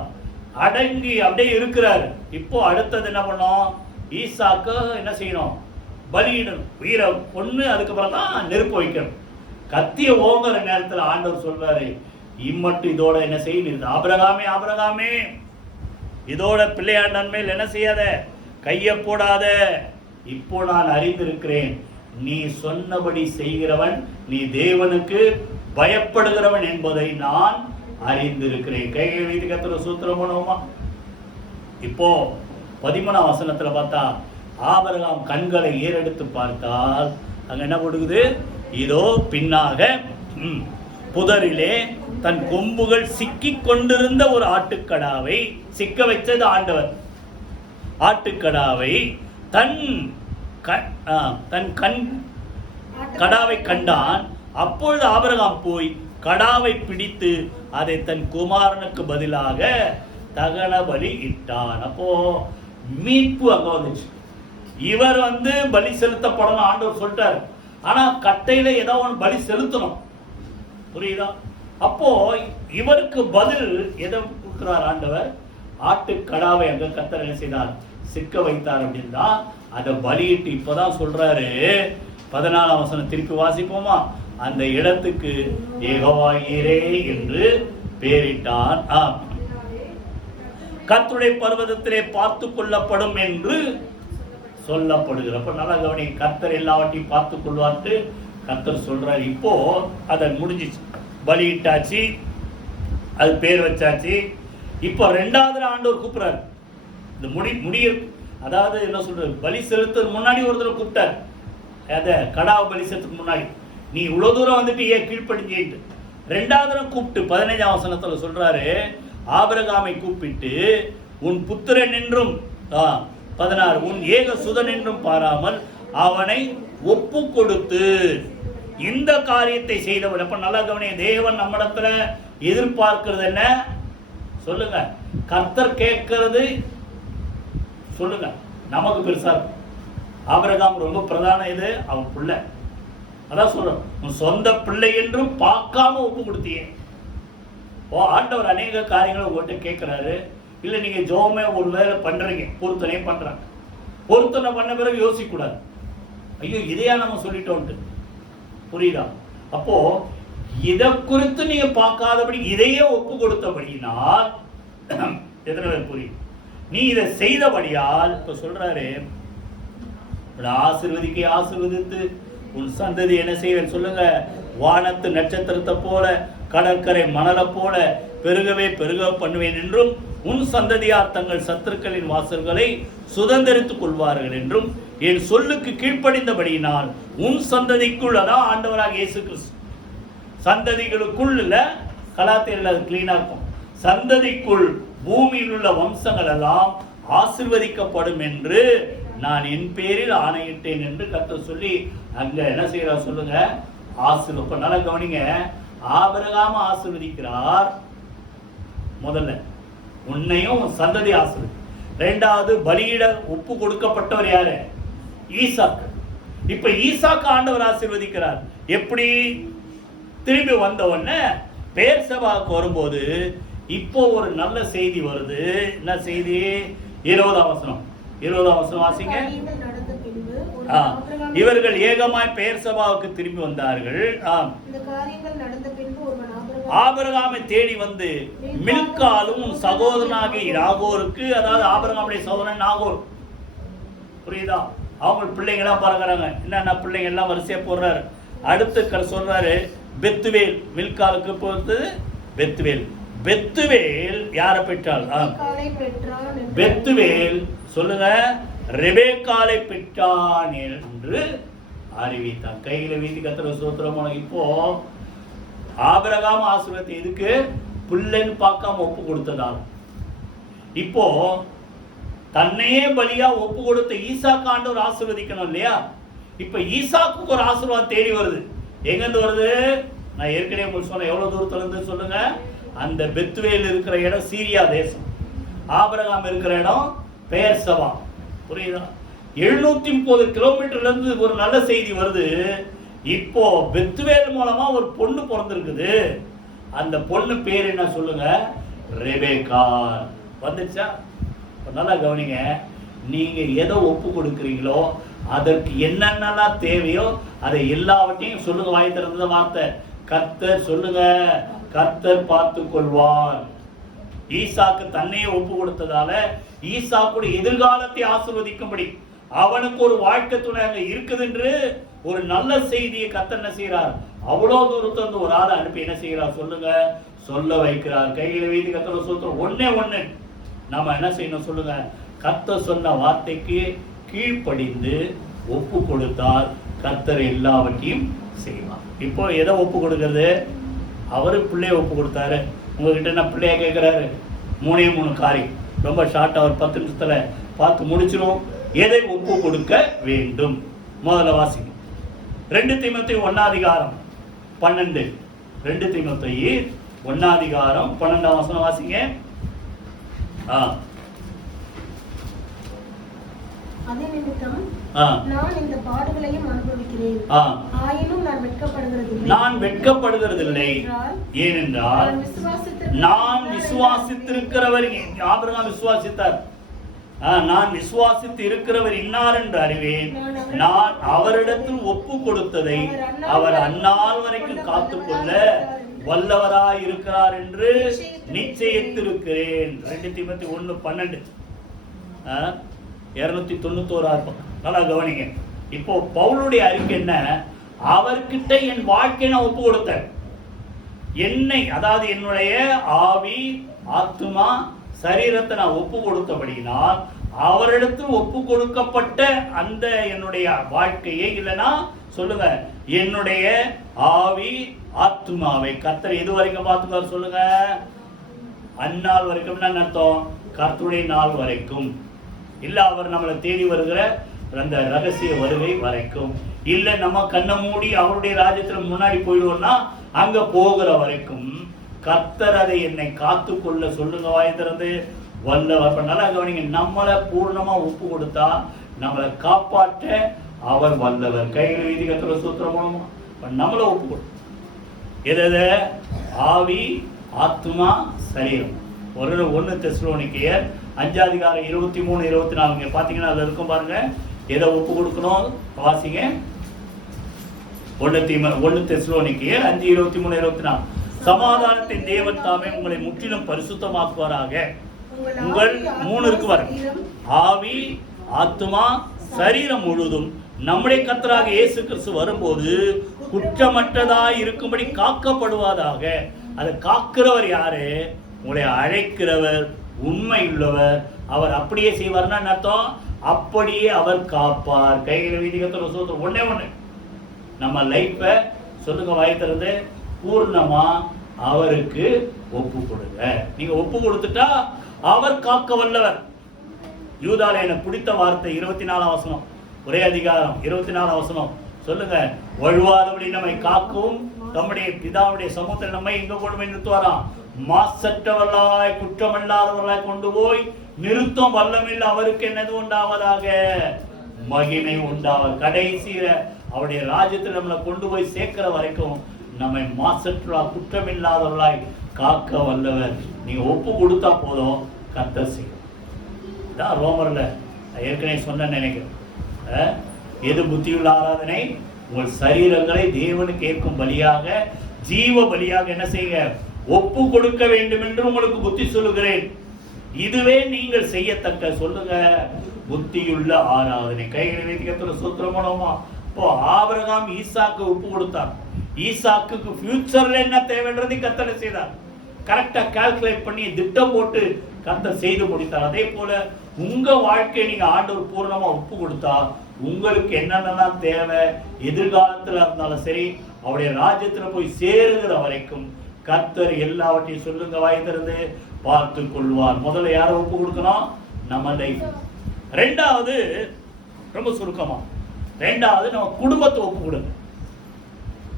அடங்கி அப்படியே இருக்கிறாரு. இப்போ அடுத்தது என்ன பண்ணோம்? ஈசாக்கு என்ன செய்யணும்? பலியிடணும், உயிரை கொன்று அதுக்கப்புறம் தான் நெருப்பு வைக்கணும். கத்திய ஓங்குற நேரத்தில் ஆண்டவர் சொல்றாரு, இம்மட்டும் இதோட என்ன செய்யுது, ஆபிரகாமே ஆபிரகாமே இதோட பிள்ளையாண்டன் மேல் என்ன செய்யாத, கையை போடாத, இப்போ நான் அறிந்திருக்கிறேன், நீ சொன்னபடி செய்கிறவன், நீ தேவனுக்கு பயப்படுகிறவன் என்பதை நான் அறிந்திருக்கிறேன். கையை வைத்து கர்த்தருக்கு ஸ்தோத்திரம் பண்ணுவோமா? இப்போ 13ஆம் வசனத்துல பார்த்தா, ஆபிரகாம் கண்களை ஏறெடுத்து பார்த்தால் அங்க என்ன கொடுக்குது, இதோ பின்னாக புதரிலே தன் கொம்புகள் சிக்கி கொண்டிருந்த ஒரு ஆட்டுக்கடாவை, சிக்க வச்சது ஆண்டவர், ஆட்டுக்கடாவை தன் கண் கடாவை கண்டான். அப்பொழுது ஆபிரகாம் போய் கடாவை பிடித்து அதை தன் குமாரனுக்கு பதிலாக தகன பலி இட்டான். அப்போ மீட்பு அங்க வந்துச்சு. இவர் பலி செலுத்தப்படணும் ஆண்டவர் சொல்லிட்டார், ஆனா கட்டையில ஏதோ ஒன்று பலி செலுத்தணும், புரியுதா? அப்போ இவருக்கு பதில் எதை கொடுக்கிறார் ஆண்டவர், ஆட்டுக்கடாவை அங்க கர்த்தர் என்ன செய்தார், சிக்க வைத்தார் அப்படின்னா அதை பலியிட்டு இப்பதான் சொல்றாரு. 14ஆம் வசனம் திருப்பி வாசிப்போமா? அந்த இடத்துக்கு யெகோவா ஈரே என்று பெயரிட்டான். கர்த்தருடைய பர்வதத்திலே பார்த்து கொள்ளப்படும் என்று சொல்லப்படுகிறப்ப நல்லா கவனி, கர்த்தர் எல்லாவற்றையும் பார்த்து கொள்வார்ட்டு கர்த்தர் சொல்றாரு. இப்போ அதை முடிஞ்சிச்சு, பலியிட்டாச்சு, அது பேர் வச்சாச்சு. இப்போ 2வது ஆண்டவர் கூப்பிடுறாரு. இந்த முடிய அதாவது என்ன சொல்றது, பலி செலுத்துறதுக்கு முன்னாடி ஒருத்தர் கூப்பிட்டார், அதை கடாவை பலி செலுத்துறதுக்கு முன்னாடி, நீ இவ்வளவு தூரம் வந்துட்டு ஏன் கீழ்ப்படிஞ்சிட்டு. 2வது கூப்பிட்டு 15ஆம் வசனத்துல சொல்றாரு, ஆபிரகாமை கூப்பிட்டு உன் புத்திரன் என்றும் 16 உன் ஏக சுதன் என்றும் பாராமல் அவனை ஒப்பு கொடுத்து இந்த காரியத்தை செய்தவன். அப்ப நல்லா கவனிங்க, தேவன் நம்மிடத்துல எதிர்பார்க்கிறது என்ன சொல்லுங்க, கர்த்தர் கேட்கிறது சொல்லுங்க, நமக்கு பெருசா இருக்கும். ஆபிரகாம் ரொம்ப பிரதான இது, அவன் பிள்ளை, அதான் சொல்றோம், உன் சொந்த பிள்ளை என்றும் பார்க்காம ஒப்பு கொடுத்தியே. ஆண்டவர் அநேக காரியங்களை உங்கள்கிட்ட கேட்கிறாரு. இல்லை நீங்க ஜோமே ஒரு வேலை பண்றீங்க, பொருத்தனை பண்றாங்க, பொருத்தனை பண்ண பிறகு யோசிக்க கூடாது, ஐயோ இதையா நம்ம சொல்லிட்டோம்ட்டு, புரியுதா? அப்போ இதை குறித்து நீங்க பார்க்காதபடி இதையே ஒப்பு கொடுத்தபடினால் எத்தனை பேர் புரியும்? நீ இதை செய்தபடியால் இப்ப சொல்றாரு, ஆசீர்வதிக்க ஆசீர்வதித்து உன் சந்ததி என்ன செய்வேன் சொல்லுங்க, வானத்து நட்சத்திரத்தை போல கடற்கரை மணலை போல பெருகவே பெருக பண்ணுவேன் என்றும் உன் சந்ததியார் தங்கள் சத்துருக்களின் வாசல்களை சுதந்திரித்துக் கொள்வார்கள் என்றும் என் சொல்லுக்கு கீழ்ப்படிந்தபடியினால் உன் சந்ததிக்குள், அதான் ஆண்டவராக இயேசு கிறிஸ்து, சந்ததிகளுக்குள் இல்ல, கலாத்தியில் அது கிளீனா இருக்கும், சந்ததிக்குள் பூமியில் உள்ள வம்சங்கள் எல்லாம் ஆசீர்வதிக்கப்படும் என்று நான் என் பேரில் ஆணையிட்டேன் என்று கர்த்தர் சொல்லி அங்க என்ன செய்யறார் சொல்லுங்க, ஆசீர்வதிப்ப. நல்லா கவனிங்க, ஆபிரகாம் ஆசீர்வதிக்கிறார், முதல்ல உன்னையும் சந்ததி ஆசீர்வதி. 2வது பலியிட ஒப்பு கொடுக்கப்பட்டவர் யாரு, ஈசாக்கு. இப்ப ஈசாக்கு ஆண்டவர் ஆசீர்வதிக்கிறார். எப்படி? திரும்பி வந்த உடனே பெயர்சபாவுக்கு வரும்போது இப்போ ஒரு நல்ல செய்தி வருது. என்ன செய்தி? 20ஆம் வசனம் வாசிங்க. இவர்கள் ஏகமாய் பெயர்சபாவுக்கு திரும்பி வந்தார்கள். ஆபிரகாமை தேடி வந்து மில்காலும் சகோதரனாகி நாகோருக்கு, அதாவது ஆபிரகாமுடைய சகோதரன் நாகோர், புரியுதா? அவங்க பிள்ளைங்களாம் பறக்கிறாங்க, என்னென்ன பிள்ளைங்க எல்லாம் வரிசையா போடுறாரு. அடுத்து சொல்றாரு பெத்துவேல், மில்காலுக்கு பொறுத்து பெத்துவேல். பெத்துவேல் யாரை பெற்றால்? பெத்துவேல் சொல்லுங்க, ரெபேக்காலை பெற்றான் என்று அறிவித்தான். கையில வீதி கத்திர சூத்திரம். இப்போ ஆபிரகாம் ஆசீர்வாதத்தை எதுக்கு? பிள்ளைன்னு பார்க்காம ஒப்பு கொடுத்ததால். இப்போ தன்னையே பலியா ஒப்பு கொடுத்த ஈசாக்கு ஆண்டவர் ஆசீர்வதிக்கணும் இல்லையா? இப்ப ஈசாக்கு ஒரு ஆசீர்வாதம் தேடி வருது. எங்கிருந்து வருது? நான் ஏற்கனவே உங்களுக்கு சொன்ன, எவ்வளவு தூரத்துல இருந்து சொல்லுங்க, அந்த பெத்துவேல் இருக்கிற இடம் சீரியா தேசம், ஆபிரகாம் இருக்கிற இடம் பெயர்சபா, புரியுதா? 730 கிலோமீட்டர்ல இருந்து ஒரு நல்ல செய்தி வருது. இப்போ பெத்துவேல் மூலமா ஒரு பொண்ணு பிறந்திருக்குது. அந்த பொண்ணு பேர் என்ன சொல்லுங்க? ரெபேக்கா. வந்துச்சா? நல்லா கவனிங்க, நீங்க எதை ஒப்பு கொடுக்குறீங்களோ அதற்கு என்னென்னலாம் தேவையோ அதை எல்லாவற்றையும் சொல்லுங்க. வாய் திறந்த வார்த்தை கர்த்தர் சொல்லுங்க, கர்த்தர் பார்த்து கொள்வார். ஈசாக்கு தன்னையே ஒப்பு கொடுத்ததால ஈசாக்குடைய எதிர்காலத்தை ஆசீர்வதிக்கும்படி அவனுக்கு ஒரு வாழ்க்கை துணை அங்க இருக்குது என்று ஒரு நல்ல செய்தியை கர்த்தர் என்ன செய்யறார், அவ்வளவு தூரத்துல இருந்து ஒரு ஆளை அனுப்பி என்ன செய்யறார் சொல்லுங்க, சொல்ல வைக்கிறார். கையில வைத்து கர்த்தர் சொல்றோம். ஒண்ணு நாம என்ன செய்யணும் சொல்லுங்க, கர்த்தர் சொன்ன வார்த்தைக்கு கீழ்ப்படிந்து ஒப்பு கொடுத்தால் கர்த்தர் எல்லாவற்றையும் செய்வார். இப்போ எதை ஒப்பு கொடுக்கிறது, அவரு பிள்ளைய ஒப்பு கொடுத்தாரு. உங்ககிட்ட என்ன பிள்ளைய கேட்கிறாரு, 3 காரியம் ரொம்ப ஷார்ட்டா ஒரு 10 நிமிஷத்துல பார்த்து முடிச்சிடும். எதை ஒப்பு கொடுக்க வேண்டும் முதல்ல வாசிங்க. 2 தீமோத்தேயு 1:12. 2 தீமோத்தேயு 1:12 வாசிங்க. அதே நிமித்தம் நான் இந்த பாடுகளையும் அனுபவிக்கிறேன், ஆயினும் நான் வெட்கப்படுகிறதில்லை. ஏனென்றால் நான் விசுவாசித்திருக்கிறவர், ஆபிரகாம் விசுவாசித்தார், நான் விசுவாசித்து இருக்கிறவர் இன்னார் என்று அறிவேன். நான் அவரிடத்தில் ஒப்பு கொடுத்ததை அவர் அந்நாள் வரைக்கும் காத்துக்கொள்ள வல்லவராய் இருக்கிறார் என்று நிச்சயித்திருக்கிறேன். 2 தீமோத்தேயு 1:12. 291 நல்லா கவனிங்க. இப்போ பவுலுடைய அறிக்கை என்ன, அவர்கிட்ட என் வாழ்க்கை நான் ஒப்பு கொடுத்தேன், என்னை அதாவது என்னுடைய ஆவி ஆத்துமா சரீரத்தை நான் ஒப்பு கொடுத்தபடினால் அவரிடத்தில் ஒப்பு கொடுக்கப்பட்ட அந்த என்னுடைய வாழ்க்கையை இல்லைன்னா சொல்லுங்க என்னுடைய ஆவி ஆத்துமாவை கர்த்தர் எது வரைக்கும் பார்த்துக்கார் சொல்லுங்க, அந்நாள் வரைக்கும் அர்த்தம் கர்த்தருடைய நாள் வரைக்கும் இல்ல, அவர் நம்மளை தேடி வருகிற அந்த ரகசிய வருகை வரைக்கும் இல்ல, நம்ம கண்ணை மூடி அவருடைய ராஜ்யத்துல முன்னாடி போயிடுவோம்னா அங்க போகிற வரைக்கும் கர்த்தர் அதை என்னை காத்து கொள்ள சொல்லுங்க வாய் திறந்து வல்லவர். நல்லா கவனிங்க, நம்மளை பூர்ணமா ஒப்பு கொடுத்தா நம்மளை காப்பாற்ற அவர் வல்லவர். கையில் வீதி கத்துற சூத்திரம் மூலமா நம்மளை ஒப்பு கொடு. எது ஆவி ஆத்மா சரீரம். 1 தெசலோனிக்கேயர் 5:23-24 பாத்தீங்கன்னா அதுல இருக்கும் பாருங்க. எதை ஒப்பு கொடுக்கணும் வாசிங்க. 1 தெசலோனிக்கேயர் 5:23-24. சமாதானத்தின் தேவன் தாமே உங்களை முற்றிலும் பரிசுத்தமாக்குவாராக. உங்கள் 3 இருக்கு பாருங்க, ஆவி ஆத்மா சரீரம் முழுதும் நம்முடைய கர்த்தராக இயேசு கிறிஸ்து வரும்போது குற்றமற்றதாய் இருக்கும்படி காக்கப்படுவதாக. அதை காக்கிறவர் யாரு, உங்களை அழைக்கிறவர் உண்மை உள்ளவர். அவர் அப்படியே செய்வார்னா அர்த்தம், அப்படியே அவர் காப்பார். கைகளை வீதிகத்தில் சொல்ற ஒண்ணே நம்ம லைஃபை சொல்லுங்க வாய் திறந்து பூர்ணமா அவருக்கு ஒப்பு கொடுங்க. நீங்க ஒப்பு கொடுத்துட்டா அவர் காக்க வல்லவர். யூதால எனக்கு பிடித்த வார்த்தை 24 ஒரே அதிகாரம் 24 சொல்லுங்க, வழுவாதபடி நம்மை காக்கவும் நம்முடைய பிதாவுடைய சமூகத்தில் நம்மை எங்க கொண்டு போய் நிறுத்துவாராம், மாசற்றவர்களாய் குற்றமல்லாதவர்களாய் கொண்டு போய் நிறுத்தம் வல்லமில்லை. அவருக்கு என்னது உண்டாவதாக, மகிமை உண்டாவது. கடைசியில அவருடைய ராஜ்யத்தில் நம்மளை கொண்டு போய் சேர்க்கிற வரைக்கும் நம்மை மாசற்றா குற்றமில்லாதவர்களாய் காக்க வல்லவர். நீங்க ஒப்பு கொடுத்தா போதும், கர்த்தர் செய்யும். இதான் ரோமர்ல ஏற்கனவே சொன்ன நினைக்கிறேன். எது புத்தியுள்ள ஆராதனை, உங்கள் சரீரங்களை தேவனுக்கு ஏற்கும் பலியாக ஜீவ பலியாக என்ன செய்ய ஒப்பு கொடுக்க வேண்டும் என்று உங்களுக்கு புத்தி சொல்லுகிறேன். இதுவே நீங்கள் செய்யத்தக்க சொல்லுங்க புத்தியுள்ள ஆராதனை. கைகளை வைக்கிற சூத்திரமானோமா. இப்போ ஆபிரகாம் ஈசாக்கு ஒப்பு கொடுத்தார். ஈசாக்கு ஃபியூச்சர்ல என்ன தேவைன்றதை கர்த்தர் செய்தார். கரெக்டா கால்குலேட் பண்ணி திட்டம் போட்டு கர்த்தர் செய்து முடித்தார். அதே போல உங்க வாழ்க்கையை நீங்க ஆண்டவர் பூர்ணமா ஒப்பு கொடுத்தா உங்களுக்கு என்னென்னலாம் தேவை, எதிர்காலத்துல இருந்தாலும் சரி அவருடைய ராஜ்யத்துல போய் சேருகிற வரைக்கும் கர்த்தர் எல்லாவற்றையும் சொல்லுங்க வாய் திறந்து பார்த்து கொள்வார். முதல்ல யாரை ஒப்பு கொடுக்கணும், நம்ம லைஃப். 2வது ரொம்ப சுருக்கமா, 2வது நம்ம குடும்பத்தை ஒப்பு கொடுங்க.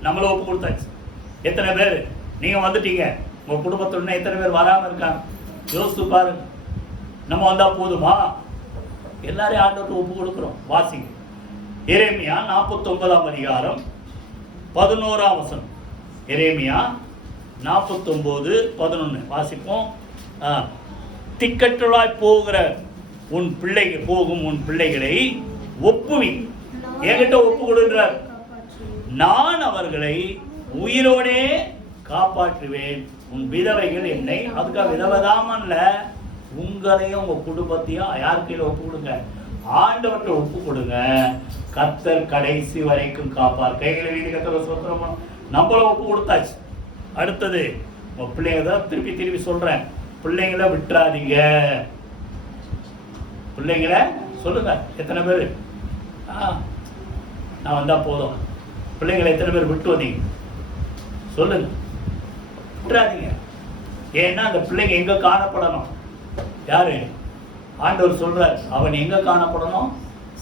நம்மள ஒப்பு கொடுத்தாச்சு. எத்தனை பேர் நீங்க வந்துட்டீங்க, உங்க குடும்பத்துல எத்தனை பேர் வராம இருக்காங்க யோசித்து பாருங்க. நம்ம வந்தா போதுமா, எல்லாரையும் ஆண்டவருக்கு ஒப்பு கொடுக்கிறோம். வாசிங்க எரேமியா 49:11. எரேமியா 49:11 வாசிப்போம். திக்கற்றலாய் போகிற உன் பிள்ளைகளை ஒப்புவி, என்கிட்ட ஒப்பு கொடுன்றார். நான் அவர்களை உயிரோடே காப்பாற்றுவேன். உன் விதவைகள் என்னை, அதுக்காக விதவதாமல்ல, உங்களையும் உங்க குடும்பத்தையும் யார் கையில ஒப்பு கொடுங்க? ஆண்டவர்கிட்ட ஒப்பு கொடுங்க. கர்த்தர் கடைசி வரைக்கும் காப்பார். கைகளை வீடு கர்த்தர் சொல்றோமா? நம்மள ஒப்பு கொடுத்தாச்சு. அடுத்தது உங்க பிள்ளைங்க தான் திருப்பி திருப்பி சொல்றேன், பிள்ளைங்களை விட்டுறாதீங்க. பிள்ளைங்களை சொல்லுங்க. எத்தனை பேர் நான் வந்தா போதும்? பிள்ளைங்களை எத்தனை பேர் விட்டு வந்தீங்க? சொல்லுங்க. விட்டுறாதீங்க. ஏன்னா அந்த பிள்ளைங்க எங்க காணப்படணும்? யாரு? ஆண்டவர் சொல்றார், அவன் எங்க காணப்படணும்?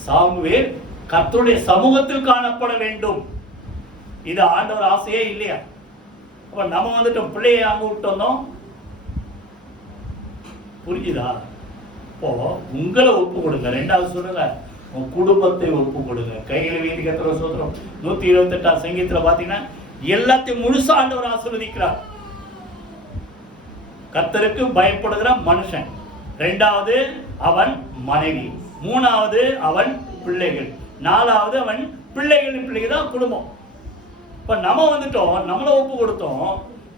சாமுவேல் கர்த்தருடைய சமூகத்தில் காணப்பட வேண்டும். இது ஆண்டவர் ஆசையே இல்லையா? அப்ப நம்ம வந்துட்டோம், பிள்ளையை அங்க விட்டு வந்தோம். புரிஞ்சுதா? இப்போ உங்களை ஒப்பு கொடுங்க. ரெண்டாவது சொல்லுங்க, உங்க குடும்பத்தை ஒப்பு கொடுங்க. கைகளை வீதி கர்த்தர் சோத்திரம். 128 சங்கீதத்துல பாத்தீங்கன்னா எல்லாத்தையும் முழுசா ஆண்டவர் ஆசீர்வதிக்கிறார். கர்த்தருக்கு பயப்படுகிற மனுஷன், ரெண்டாவது அவன் மனைவி, மூணாவது அவன் பிள்ளைகள், நாலாவது அவன் பிள்ளைகளின் பிள்ளைகள் தான் குடும்பம். இப்ப நம்ம வந்துட்டோம், நம்மள ஒப்பு கொடுத்தோம்.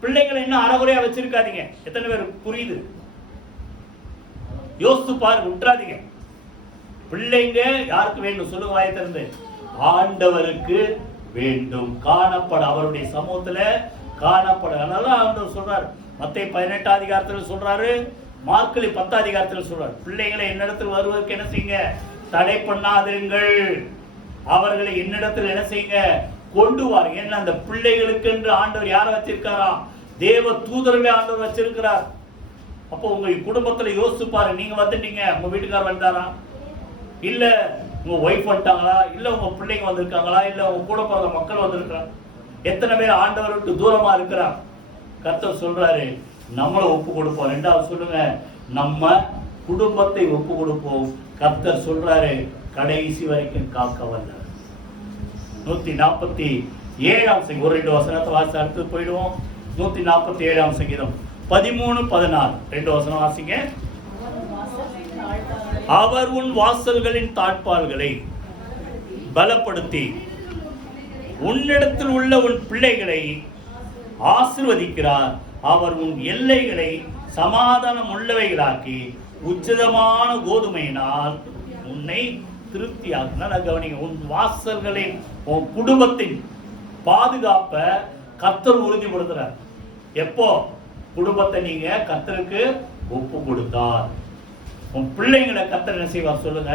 பிள்ளைகளை இன்னும் அறகுறையா வச்சிருக்காதீங்க. எத்தனை பேர் புரியுது? யோசித்து பாரு, விட்டுறாதீங்க. பிள்ளைங்க யாருக்கு வேண்டும்? சொல்லுங்க வாயை திறந்து. ஆண்டவருக்கு வேண்டும். காணப்பட, அவருடைய சமூகத்துல காணப்பட. அதனால ஆண்டவர் சொல்றாரு, மத்தேயு 18 அதிகாரத்தில் சொல்றாரு, மார்க்கு 10 அதிகாரத்தில் சொல்றாரு, பிள்ளைகளை என்னிடத்தில் வருவதற்கு என்ன செய்யுங்க? தடை பண்ணாதீர்கள். அவர்களை என்னிடத்தில் என்ன செய்யுங்க? கொண்டு வாருங்க. ஏன்னா அந்த பிள்ளைகளுக்கு என்று ஆண்டவர் யாரை வச்சிருக்காரா? தேவ தூதர்களை ஆண்டவர் வச்சிருக்கிறார். அப்போ உங்க குடும்பத்துல யோசிச்சு பாரு. நீங்க வந்துட்டீங்க, உங்க வீட்டுக்காரர் வந்தாரா? இல்ல உங்க ஒய்ஃப் வந்துட்டாங்களா? இல்ல உங்க பிள்ளைங்க வந்திருக்காங்களா? இல்ல உங்க கூட பிறந்த மக்கள் வந்திருக்காங்க? எத்தனை பேர் ஆண்டவர் விட்டு தூரமா இருக்கிறார்? கர்த்தர் சொல்றாரு, நம்மளை ஒப்பு கொடுப்போம். ரெண்டாவது சொல்லுங்க, நம்ம குடும்பத்தை ஒப்பு கொடுப்போம். கர்த்தர் சொல்றாரு, கடைசி வரைக்கும் காக்க வந்தார். 147 சங்கீதம். ஒரு 2 வசனத்தை வாசி அடுத்து போயிடுவோம். 147 சங்கீதம் 13-14 2 வசனம் வாசிங்க. அவர் உன் வாசல்களின் தாழ்பால்களை பலப்படுத்தி உன்னிடத்தில் உள்ள உன் பிள்ளைகளை ஆசீர்வதிக்கிறார். அவர் உன் எல்லைகளை சமாதானம் உள்ளவைகளாக்கி உச்சிதமான கோதுமையினால் உன்னை திருப்தியாக்குனார். கவனிங்க, உன் வாசல்களின், உன் குடும்பத்தின் பாதுகாப்ப கர்த்தர் உறுதிப்படுத்துறார். எப்போ? குடும்பத்தை நீங்க கர்த்தருக்கு ஒப்பு கொடுத்தார். உன் பிள்ளைங்களை கர்த்தர் என்ன செய்வார்? சொல்லுங்க,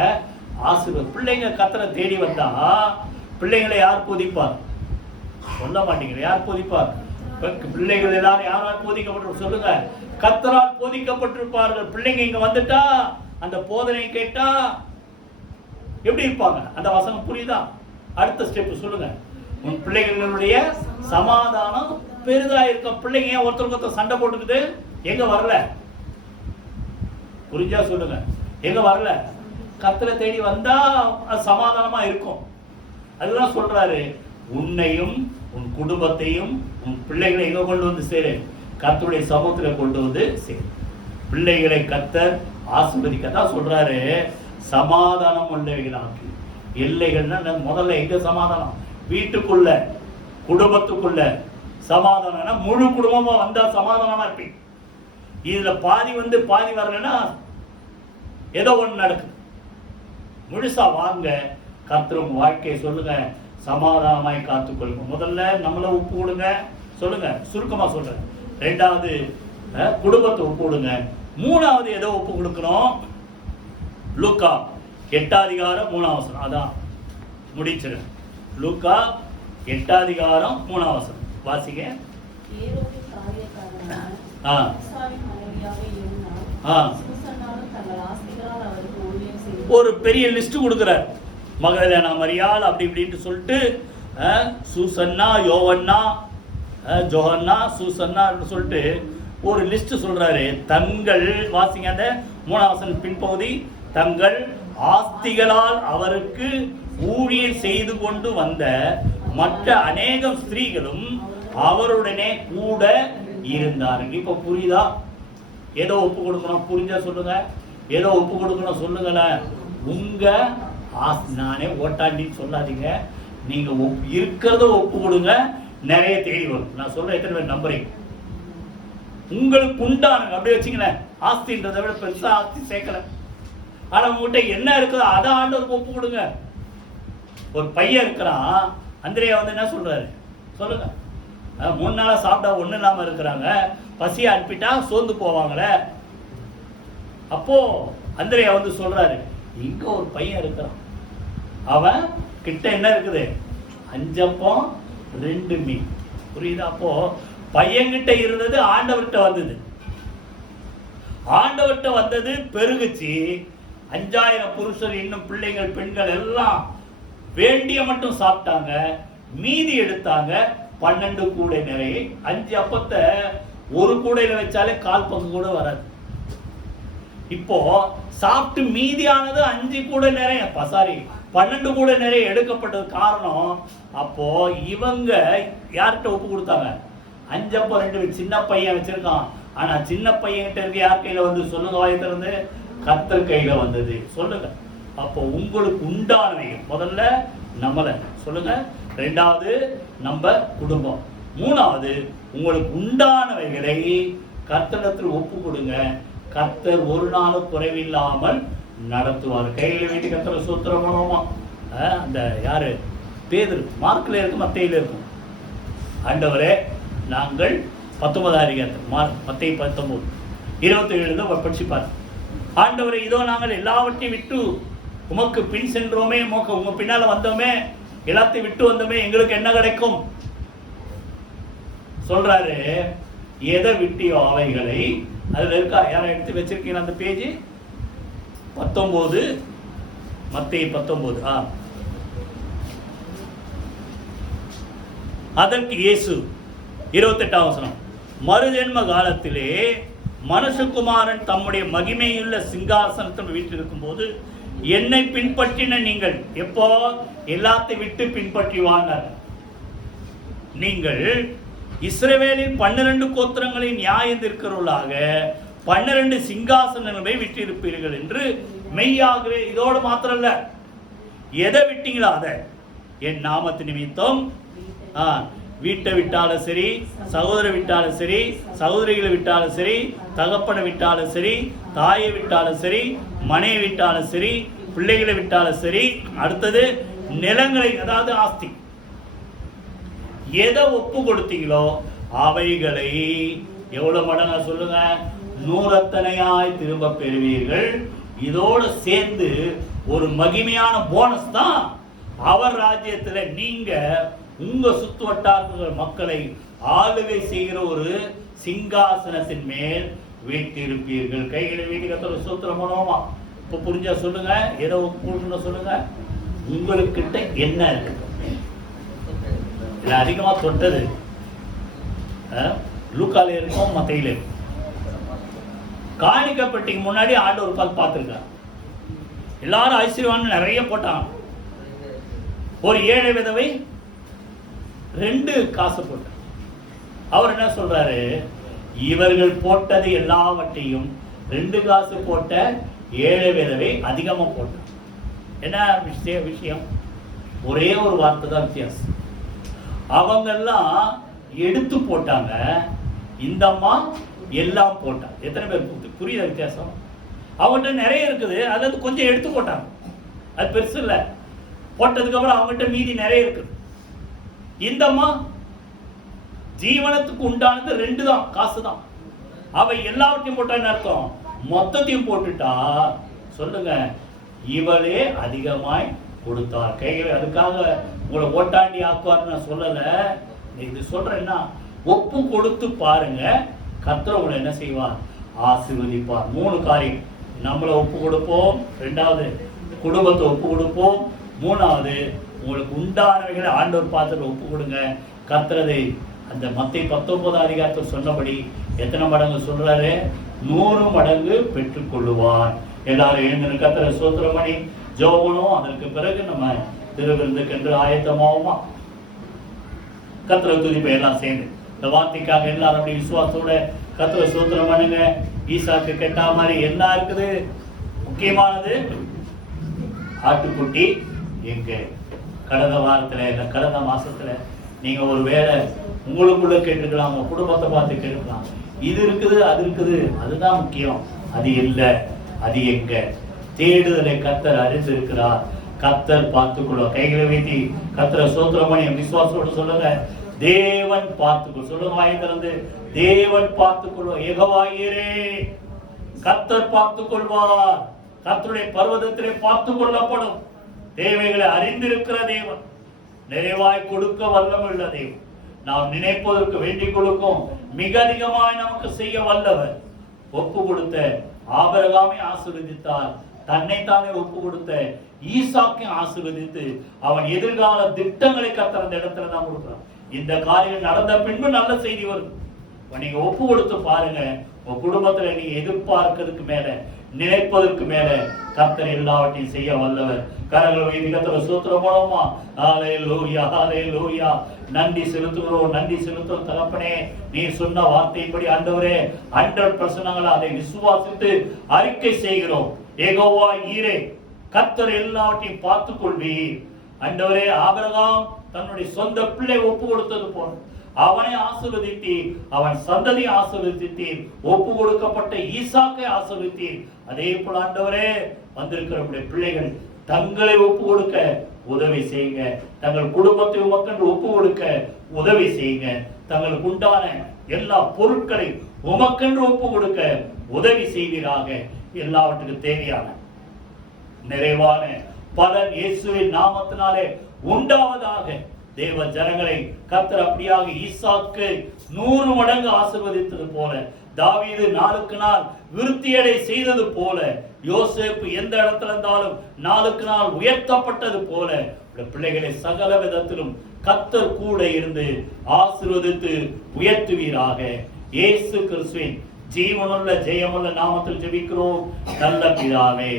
ஆசீர்வாதம். பிள்ளைங்க கர்த்தரை தேடி வந்தா பிள்ளைங்களை யார் போதிப்பார்? சொல்ல மாட்டீங்க. யார் போதிப்பார்? பிள்ளைகள் எல்லாரும் யாரால் போதிக்கப்பட்டு? சொல்லுங்க, கர்த்தரால் போதிக்கப்பட்டிருப்பார்கள். பிள்ளைங்க இங்க வந்துட்டா, அந்த போதனை கேட்டா எப்படி இருப்பாங்க? அந்த வசனம் புரியுதா? அடுத்த ஸ்டெப் சொல்லுங்க. உன் பிள்ளைகளுடைய சமாதானம் பெரிதா இருக்க. பிள்ளைங்க ஏன் ஒருத்தருக்கு ஒருத்தர் சண்டை போட்டுக்குது? எங்க வரல? புரிஞ்சா சொல்லுங்க, எங்க வரல? கர்த்தரை தேடி வந்தா அது சமாதானமா இருக்கும். அதுதான் சொல்றாரு, உன்னையும் உன் குடும்பத்தையும் உன் பிள்ளைகளை எங்க கொண்டு வந்து சேரு? கர்த்தருடைய சமூகத்துல கொண்டு வந்து சேரு. பிள்ளைகளை கர்த்தர் ஆசீர்வதிக்கத்தான் சொல்றாரு, சமாதானம் உள்ளவைகளாக்கி. எல்லைகள்னா முதல்ல எங்க சமாதானம்? வீட்டுக்குள்ள, குடும்பத்துக்குள்ள சமாதானம்னா முழு குடும்பமா வந்தா சமாதானமா இருப்பீங்க. இதுல பாதி வந்து பாதி வரலன்னா ஏதோ ஒண்ணு நடக்குது. முழுசா வாங்க, கர்த்தர் உங்க வாழ்க்கையை சொல்லுங்க, சமாதானமாய் காத்துக்கொள்ளுங்க. முதல்ல நம்மள ஒப்பு கொடுங்க. சொல்லுங்க, சுருக்கமா சொல்றேன். ரெண்டாவது குடும்பத்தை ஒப்பு கொடுங்க. மூணாவது ஏதோ ஒப்பு கொடுக்கணும். லூக்கா 8 அதிகாரம் 3 வசனம். அதான் முடிச்சிரு. லூக்கா 8 அதிகாரம் 3 வசனம் வாசிங்க. ஒரு பெரிய லிஸ்ட் கொடுக்கிறார். மகதலேனா மரியாள் அப்படி இப்படின்னு சொல்லிட்டு சூசன்னா, யோவன்னா, ஜோஹன்னா, சூசன்னா சொல்லிட்டு ஒரு லிஸ்ட் சொல்றாரு. தங்கள் வாசிங்க அந்த 3 வசனம் பின்பகுதி. தங்கள் ஆஸ்திகளால் அவருக்கு ஊழியர் செய்து கொண்டு வந்த மற்ற அநேகம் ஸ்திரீகளும் அவருடனே கூட இருந்தார்கள். இப்ப புரியுதா? ஏதோ ஒப்பு கொடுக்கணும். புரிஞ்சா சொல்லுங்க. ஏதோ ஒப்பு கொடுக்கணும் சொல்லுங்களேன். உங்க நானே ஓட்டாண்டின்னு சொல்லாதீங்க, நீங்க இருக்கிறத ஒப்பு கொடுங்க, நிறைய தேடி வரும். நான் சொல்ற எத்தனை பேர் நம்புறீங்க? உங்களுக்கு உண்டானுங்க அப்படியே வச்சுங்களேன். ஆஸ்தின்றதை விட பெருசா ஆஸ்தி சேர்க்கல, ஆனா உங்ககிட்ட என்ன இருக்குதோ அதை ஆண்டவருக்கு ஒப்பு கொடுங்க. ஒரு பையன் இருக்கிறான், அந்திரேயா வந்து என்ன சொல்றாரு சொல்லுங்க, 3 நாளா சாப்பிட்டா ஒண்ணு இல்லாம இருக்கிறாங்க, பசியை அனுப்பிட்டா சோர்ந்து போவாங்களே. அப்போ அந்திரேயா வந்து சொல்றாரு, இங்க ஒரு பையன் இருக்கிறான், அவன் கிட்ட என்ன இருக்குது, 5 அப்பம் 2 மீன். புரியுதா? அப்போ பையன்கிட்ட இருந்தது ஆண்டவர்கிட்ட வந்தது, ஆண்டவர்கிட்ட வந்தது பெருகுச்சு. 5000 புருஷர் இன்னும் பிள்ளைகள் பெண்கள் எல்லாம் வேண்டிய மட்டும் சாப்பிட்டாங்க, மீதி எடுத்தாங்க 12 கூடை நிறைய. 5 அப்பத்தை ஒரு கூடையில வச்சாலே 1/4 பங்கு கூட வராது. இப்போ சாப்பிட்டு மீதியானது 5 கூடை நிறைய, சாரி 12 கூடை நிறைய எடுக்கப்பட்டது. காரணம், அப்போ இவங்க யார்கிட்ட ஒப்பு கொடுத்தாங்க? 5 அப்பம் 2 சின்ன பையன் வச்சிருக்கான், ஆனா சின்ன பையன் கிட்ட இருக்கு யார் கையில வந்து சொல்லுங்க, வாயத்திலிருந்து கர்த்தர் கையில வந்தது. சொல்லுங்க. அப்போ உங்களுக்கு உண்டானவை முதல்ல நம்மள சொல்லுங்க, 2வது நம்ம குடும்பம், 3வது உங்களுக்கு உண்டானவைகளை கர்த்தரிடத்தில் ஒப்பு கொடுங்க. கர்த்தர் ஒரு நாளும் குறைவில்லாமல் நடத்துவார். கையில வீட்டு கர்த்தரை சூத்திரம் பண்ணுவோமா? அந்த யாரு பேதுரு, மார்க்ல இருக்கும், மத்தேயில இருக்கும். ஆண்டவரே, நாங்கள் 19 அதிகாரம் மத்தேயு 19:27 படிச்சுப்பார். ஆண்டவரே, இதோ நாங்கள் எல்லாவற்றையும் விட்டு உமக்கு பின் சென்றோமே, உங்க பின்னால வந்தோமே, எல்லாத்தையும் விட்டு வந்தோமே, எங்களுக்கு என்ன கிடைக்கும் சொல்றாரு. எதை விட்டியோ அவைகளை, அதுல இருக்கா, யாரும் எடுத்து வச்சிருக்கீங்க அந்த பேஜ் 19, மத்தேயு 19. அதற்கு இயேசு 28ஆம் வசனம், மறுஜென்ம காலத்திலே மனுஷகுமாரன் தம்முடைய மகிமையுள்ள சிங்காசனத்தில் வீட்டிருக்கும் போது என்னை பின்பற்றின நீங்கள், எப்போ எல்லாத்தையும் விட்டு பின்பற்றி வாங்க, நீங்கள் இஸ்ரவேலின் 12 கோத்திரங்களின் நியாயம் தீர்க்கிறவர்களாக 12 சிங்காசனங்களை விட்டிருப்பீர்கள் என்று மெய்யாகவே. இதோட மாத்திரம் இல்ல, எதை விட்டீங்களோ அதை, என் நாமத்து நிமித்தம் வீட்டை விட்டாலும் சரி, சகோதரை விட்டாலும் சரி, சகோதரிகளை விட்டாலும் சரி, தகப்பனை விட்டாலும் சரி, தாயை விட்டாலும் சரி, மனையை விட்டாலும் சரி, பிள்ளைகளை விட்டாலும் சரி, அடுத்தது நிலங்களை, அதாவது ஆஸ்தி, எதை ஒப்பு கொடுத்தீங்களோ அவைகளை எவ்வளவு மடங்கா சொல்லுங்க, 100 திரும்ப பெறுவீர்கள். இதோடு சேர்ந்து ஒரு மகிமையான போனஸ் தான், அவர் ராஜ்யத்துல நீங்க உங்க சுத்து வட்டார மக்களை ஆளுகை செய்கிற ஒரு சிங்காசனத்தின் மேல் வீட்டிருப்பீர்கள். கைகளை வீட்டுக்கு சூத்திரம் பண்ணுவோமா? இப்ப புரிஞ்சா சொல்லுங்க, ஏதோ சொல்லுங்க, உங்களுக்கிட்ட என்ன இருக்கு? அதிகமா தொட்டது லூக்கால இருக்கும், மத்தையில இருக்கும். காணிக்கப்பட்டிக்கு முன்னாடி ஆண்டவர் பார்த்துருக்கார். எல்லாரும் ஐஸ்வர்யவான் நிறைய போட்டான். ஒரு ஏழை விதவை 2 காசு போட்டார். அவர் என்ன சொல்றாரு, இவர்கள் போட்டது எல்லாவற்றையும் 2 காசு போட்ட ஏழை விதவை அதிகமா போட்டார். என்ன விஷயம்? ஒரே ஒரு வார்த்தை தான் வித்தியாசம். அவங்கெல்லாம் எடுத்து போட்டாங்க, இந்த அம்மா எல்லாம் போட்டாங்க. எத்தனை பேர் புரியுத வித்தியாசம்? அவங்ககிட்ட நிறைய இருக்குது, அதுல இருந்து கொஞ்சம் எடுத்து போட்டாங்க, அது பெருசு இல்லை. போட்டதுக்கு அப்புறம் அவங்ககிட்ட மீதி நிறைய இருக்குது. இந்த அம்மா ஜீவனத்துக்கு உண்டானது 2 தான், காசு தான். அவ எல்லாவற்றையும் போட்டான்னு அர்த்தம், மொத்தத்தையும் போட்டுட்டா. சொல்லுங்க, இவளே அதிகமாய் கொடுத்தார். கைகளை அதுக்காக உங்களை ஓட்டாண்டி ஆக்குவார் நான் சொல்லல. இது சொல்றேன்னா, ஒப்பு கொடுத்து பாருங்க, கர்த்தர் உங்களை என்ன செய்வார், ஆசீர்வதிப்பார். 3 காரியம், நம்மளை ஒப்பு கொடுப்போம், 2வது குடும்பத்தை ஒப்பு கொடுப்போம், 3வது உங்களுக்கு உண்டானவைகளை ஆண்டவர் பாத்திரத்தில் ஒப்பு கொடுங்க. கர்த்தரதை அந்த மத்தேயு 19 அதிகாரத்தில் சொன்னபடி எத்தனை மடங்கு சொல்றாரு, 100 மடங்கு பெற்றுக்கொள்ளுவார். எல்லாரும் எழுந்து கர்த்தரை ஸ்தோத்திரம் பண்ணி ஜெபம். அதற்கு பிறகு நம்ம திருவிருந்துக்கென்று ஆயத்தமாகுமா? கர்த்தரை துதிப்பை எல்லாம் சேர்ந்து இந்த வார்த்தைக்காக எல்லாரும் அப்படி விசுவாசத்தோட கர்த்தரை ஸ்தோத்திரம் பண்ணுங்க. ஈசாக்கு கெட்டா மாதிரி என்ன இருக்குது? முக்கியமானது ஆட்டுக்குட்டி எங்க? கடந்த வாரத்துல இல்ல கடந்த மாசத்துல நீங்க ஒரு வேலை உங்களுக்குள்ள கேட்டுக்கலாம், உங்க குடும்பத்தை பார்த்து கேட்டுக்கலாம். இது இருக்குது அது இருக்குது, அதுதான் முக்கியம். அது இல்லை, அது எங்க? தேடுதலை கர்த்தர் அறிந்திருக்கிறார். கர்த்தர் பார்த்துக்கொள்ளும். கைகளை வைத்தி கர்த்தரை ஸ்தோத்திரம் பண்ணி விசுவாசோடு சொல்லுங்க, தேவன் பார்த்துக்கொள். சொல்லுங்க வாயை திறந்து, தேவன் பார்த்துக்கொள்ளும். யெகோவா ஈரே, கர்த்தர் பார்த்துக் கொள்வார். கர்த்தருடைய பர்வதத்திலே பார்த்துக் கொள்ளப்படும். தேவைகளை அறிந்திருக்கிற தேவன், நிறைவாய் கொடுக்க வல்லமுள்ள தேவன். நாம் நினைப்பதற்கு வேண்டிக் கொடுக்கும் மிக அதிகமாய் நமக்கு செய்ய வல்லவர். ஒப்பு கொடுத்த ஆபிரகாமை ஆசீர்வதித்தார். தன்னைத்தானே ஒப்பு கொடுத்த ஈசாக்கை ஆசீர்வதித்து அவன் எதிர்கால திட்டங்களை கர்த்தர் அந்த இடத்துல தான் கொடுக்கிறான். இந்த காரியம் நடந்த பின்பு நல்ல செய்தி வருது. நீங்க ஒப்பு கொடுத்து பாருங்க, உங்க குடும்பத்துல நீங்க எதிர்பார்க்கிறதுக்கு மேல, நினைப்பதற்கு மேல கர்த்தர் எல்லாவற்றையும் செய்ய வல்லவர். கரங்களை வைத்து கர்த்தரை ஸ்தோத்திரம் பண்ணுவோமா? ஹல்லேலூயா, ஹல்லேலூயா. நன்றி செலுத்துகிறோம், நன்றி செலுத்துகிறோம் தகப்பனே. நீ சொன்ன வார்த்தையின்படி ஆண்டவரே 100% அதை விசுவாசித்து அறிக்கை செய்கிறோம். யெகோவா ஈரே, கர்த்தர் எல்லாவற்றையும் பார்த்துக் கொள்வீர். ஆண்டவரே, ஆபிரகாம் தன்னுடைய சொந்த பிள்ளை ஒப்பு கொடுத்தது போல அவனை ஆசீர்வதித்தீர், அவன் சந்ததியை ஆசீர்வதித்தீர், ஒப்பு கொடுக்கப்பட்ட ஈசாக்கை ஆசீர்வதித்தீர். அதே போல ஆண்டவரே, வந்திருக்கிற பிள்ளைகள் தங்களை ஒப்பு கொடுக்க உதவி செய்யுங்க. தங்கள் குடும்பத்தை உமக்கென்று ஒப்பு கொடுக்க உதவி செய்யுங்க. தங்களுக்கு உண்டான எல்லா பொருட்களை உமக்கென்று ஒப்பு கொடுக்க உதவி செய்வீராக. எல்லாவற்றுக்கும் தேவையான நிறைவான பலன் இயேசுவின் நாமத்தினாலே உண்டாவதாக. தேவ ஜனங்களை கர்த்தர் அப்படியாக ஈசாக்கு 100 மடங்கு ஆசீர்வதித்தது போல, தாவீது நாளுக்கு நாள் விருத்தியடை செய்தது போல, யோசேப்பு எந்த இடத்துல இருந்தாலும் நாளுக்கு நாள் உயர்த்தப்பட்டது போல, பிள்ளைகளை சகல விதத்திலும் கர்த்தர் கூட இருந்து ஆசீர்வதித்து உயர்த்துவீராக. இயேசு கிறிஸ்துவின் ஜீவனுள்ள ஜெயமுள்ள நாமத்தில் ஜெபிக்கிறோம் நல்ல பிதாவே.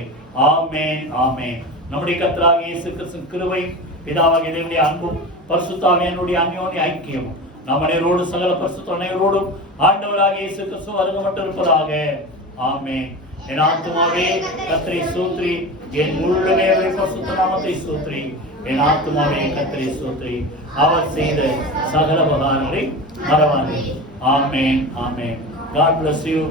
ஆமென், ஆமென். நம்முடைய கர்த்தராகிய இயேசு கிறிஸ்துவின் கிருபை, பிதாவாகிய தேவனுடைய அன்பும் பரிசுத்த ஆவியானவருடைய அந்யோன்ய ஐக்கியமும் நம் அனைவரோடு சகல பரிசுத்த அனைவரோடும் ஆண்டவராகிய இயேசு கிறிஸ்து வருகை மட்டும் இருப்பதாக. ஆமென். என் ஆத்துமாவே கர்த்தரை ஸ்தோத்திரி, என் உள்ளமே அவருடைய பரிசுத்த நாமத்தை ஸ்தோத்திரி. என் ஆத்துமாவே கர்த்தரை ஸ்தோத்திரி, அவர் செய்த சகல உபகாரங்களை மறவாதே. ஆமென், ஆமென். God bless you.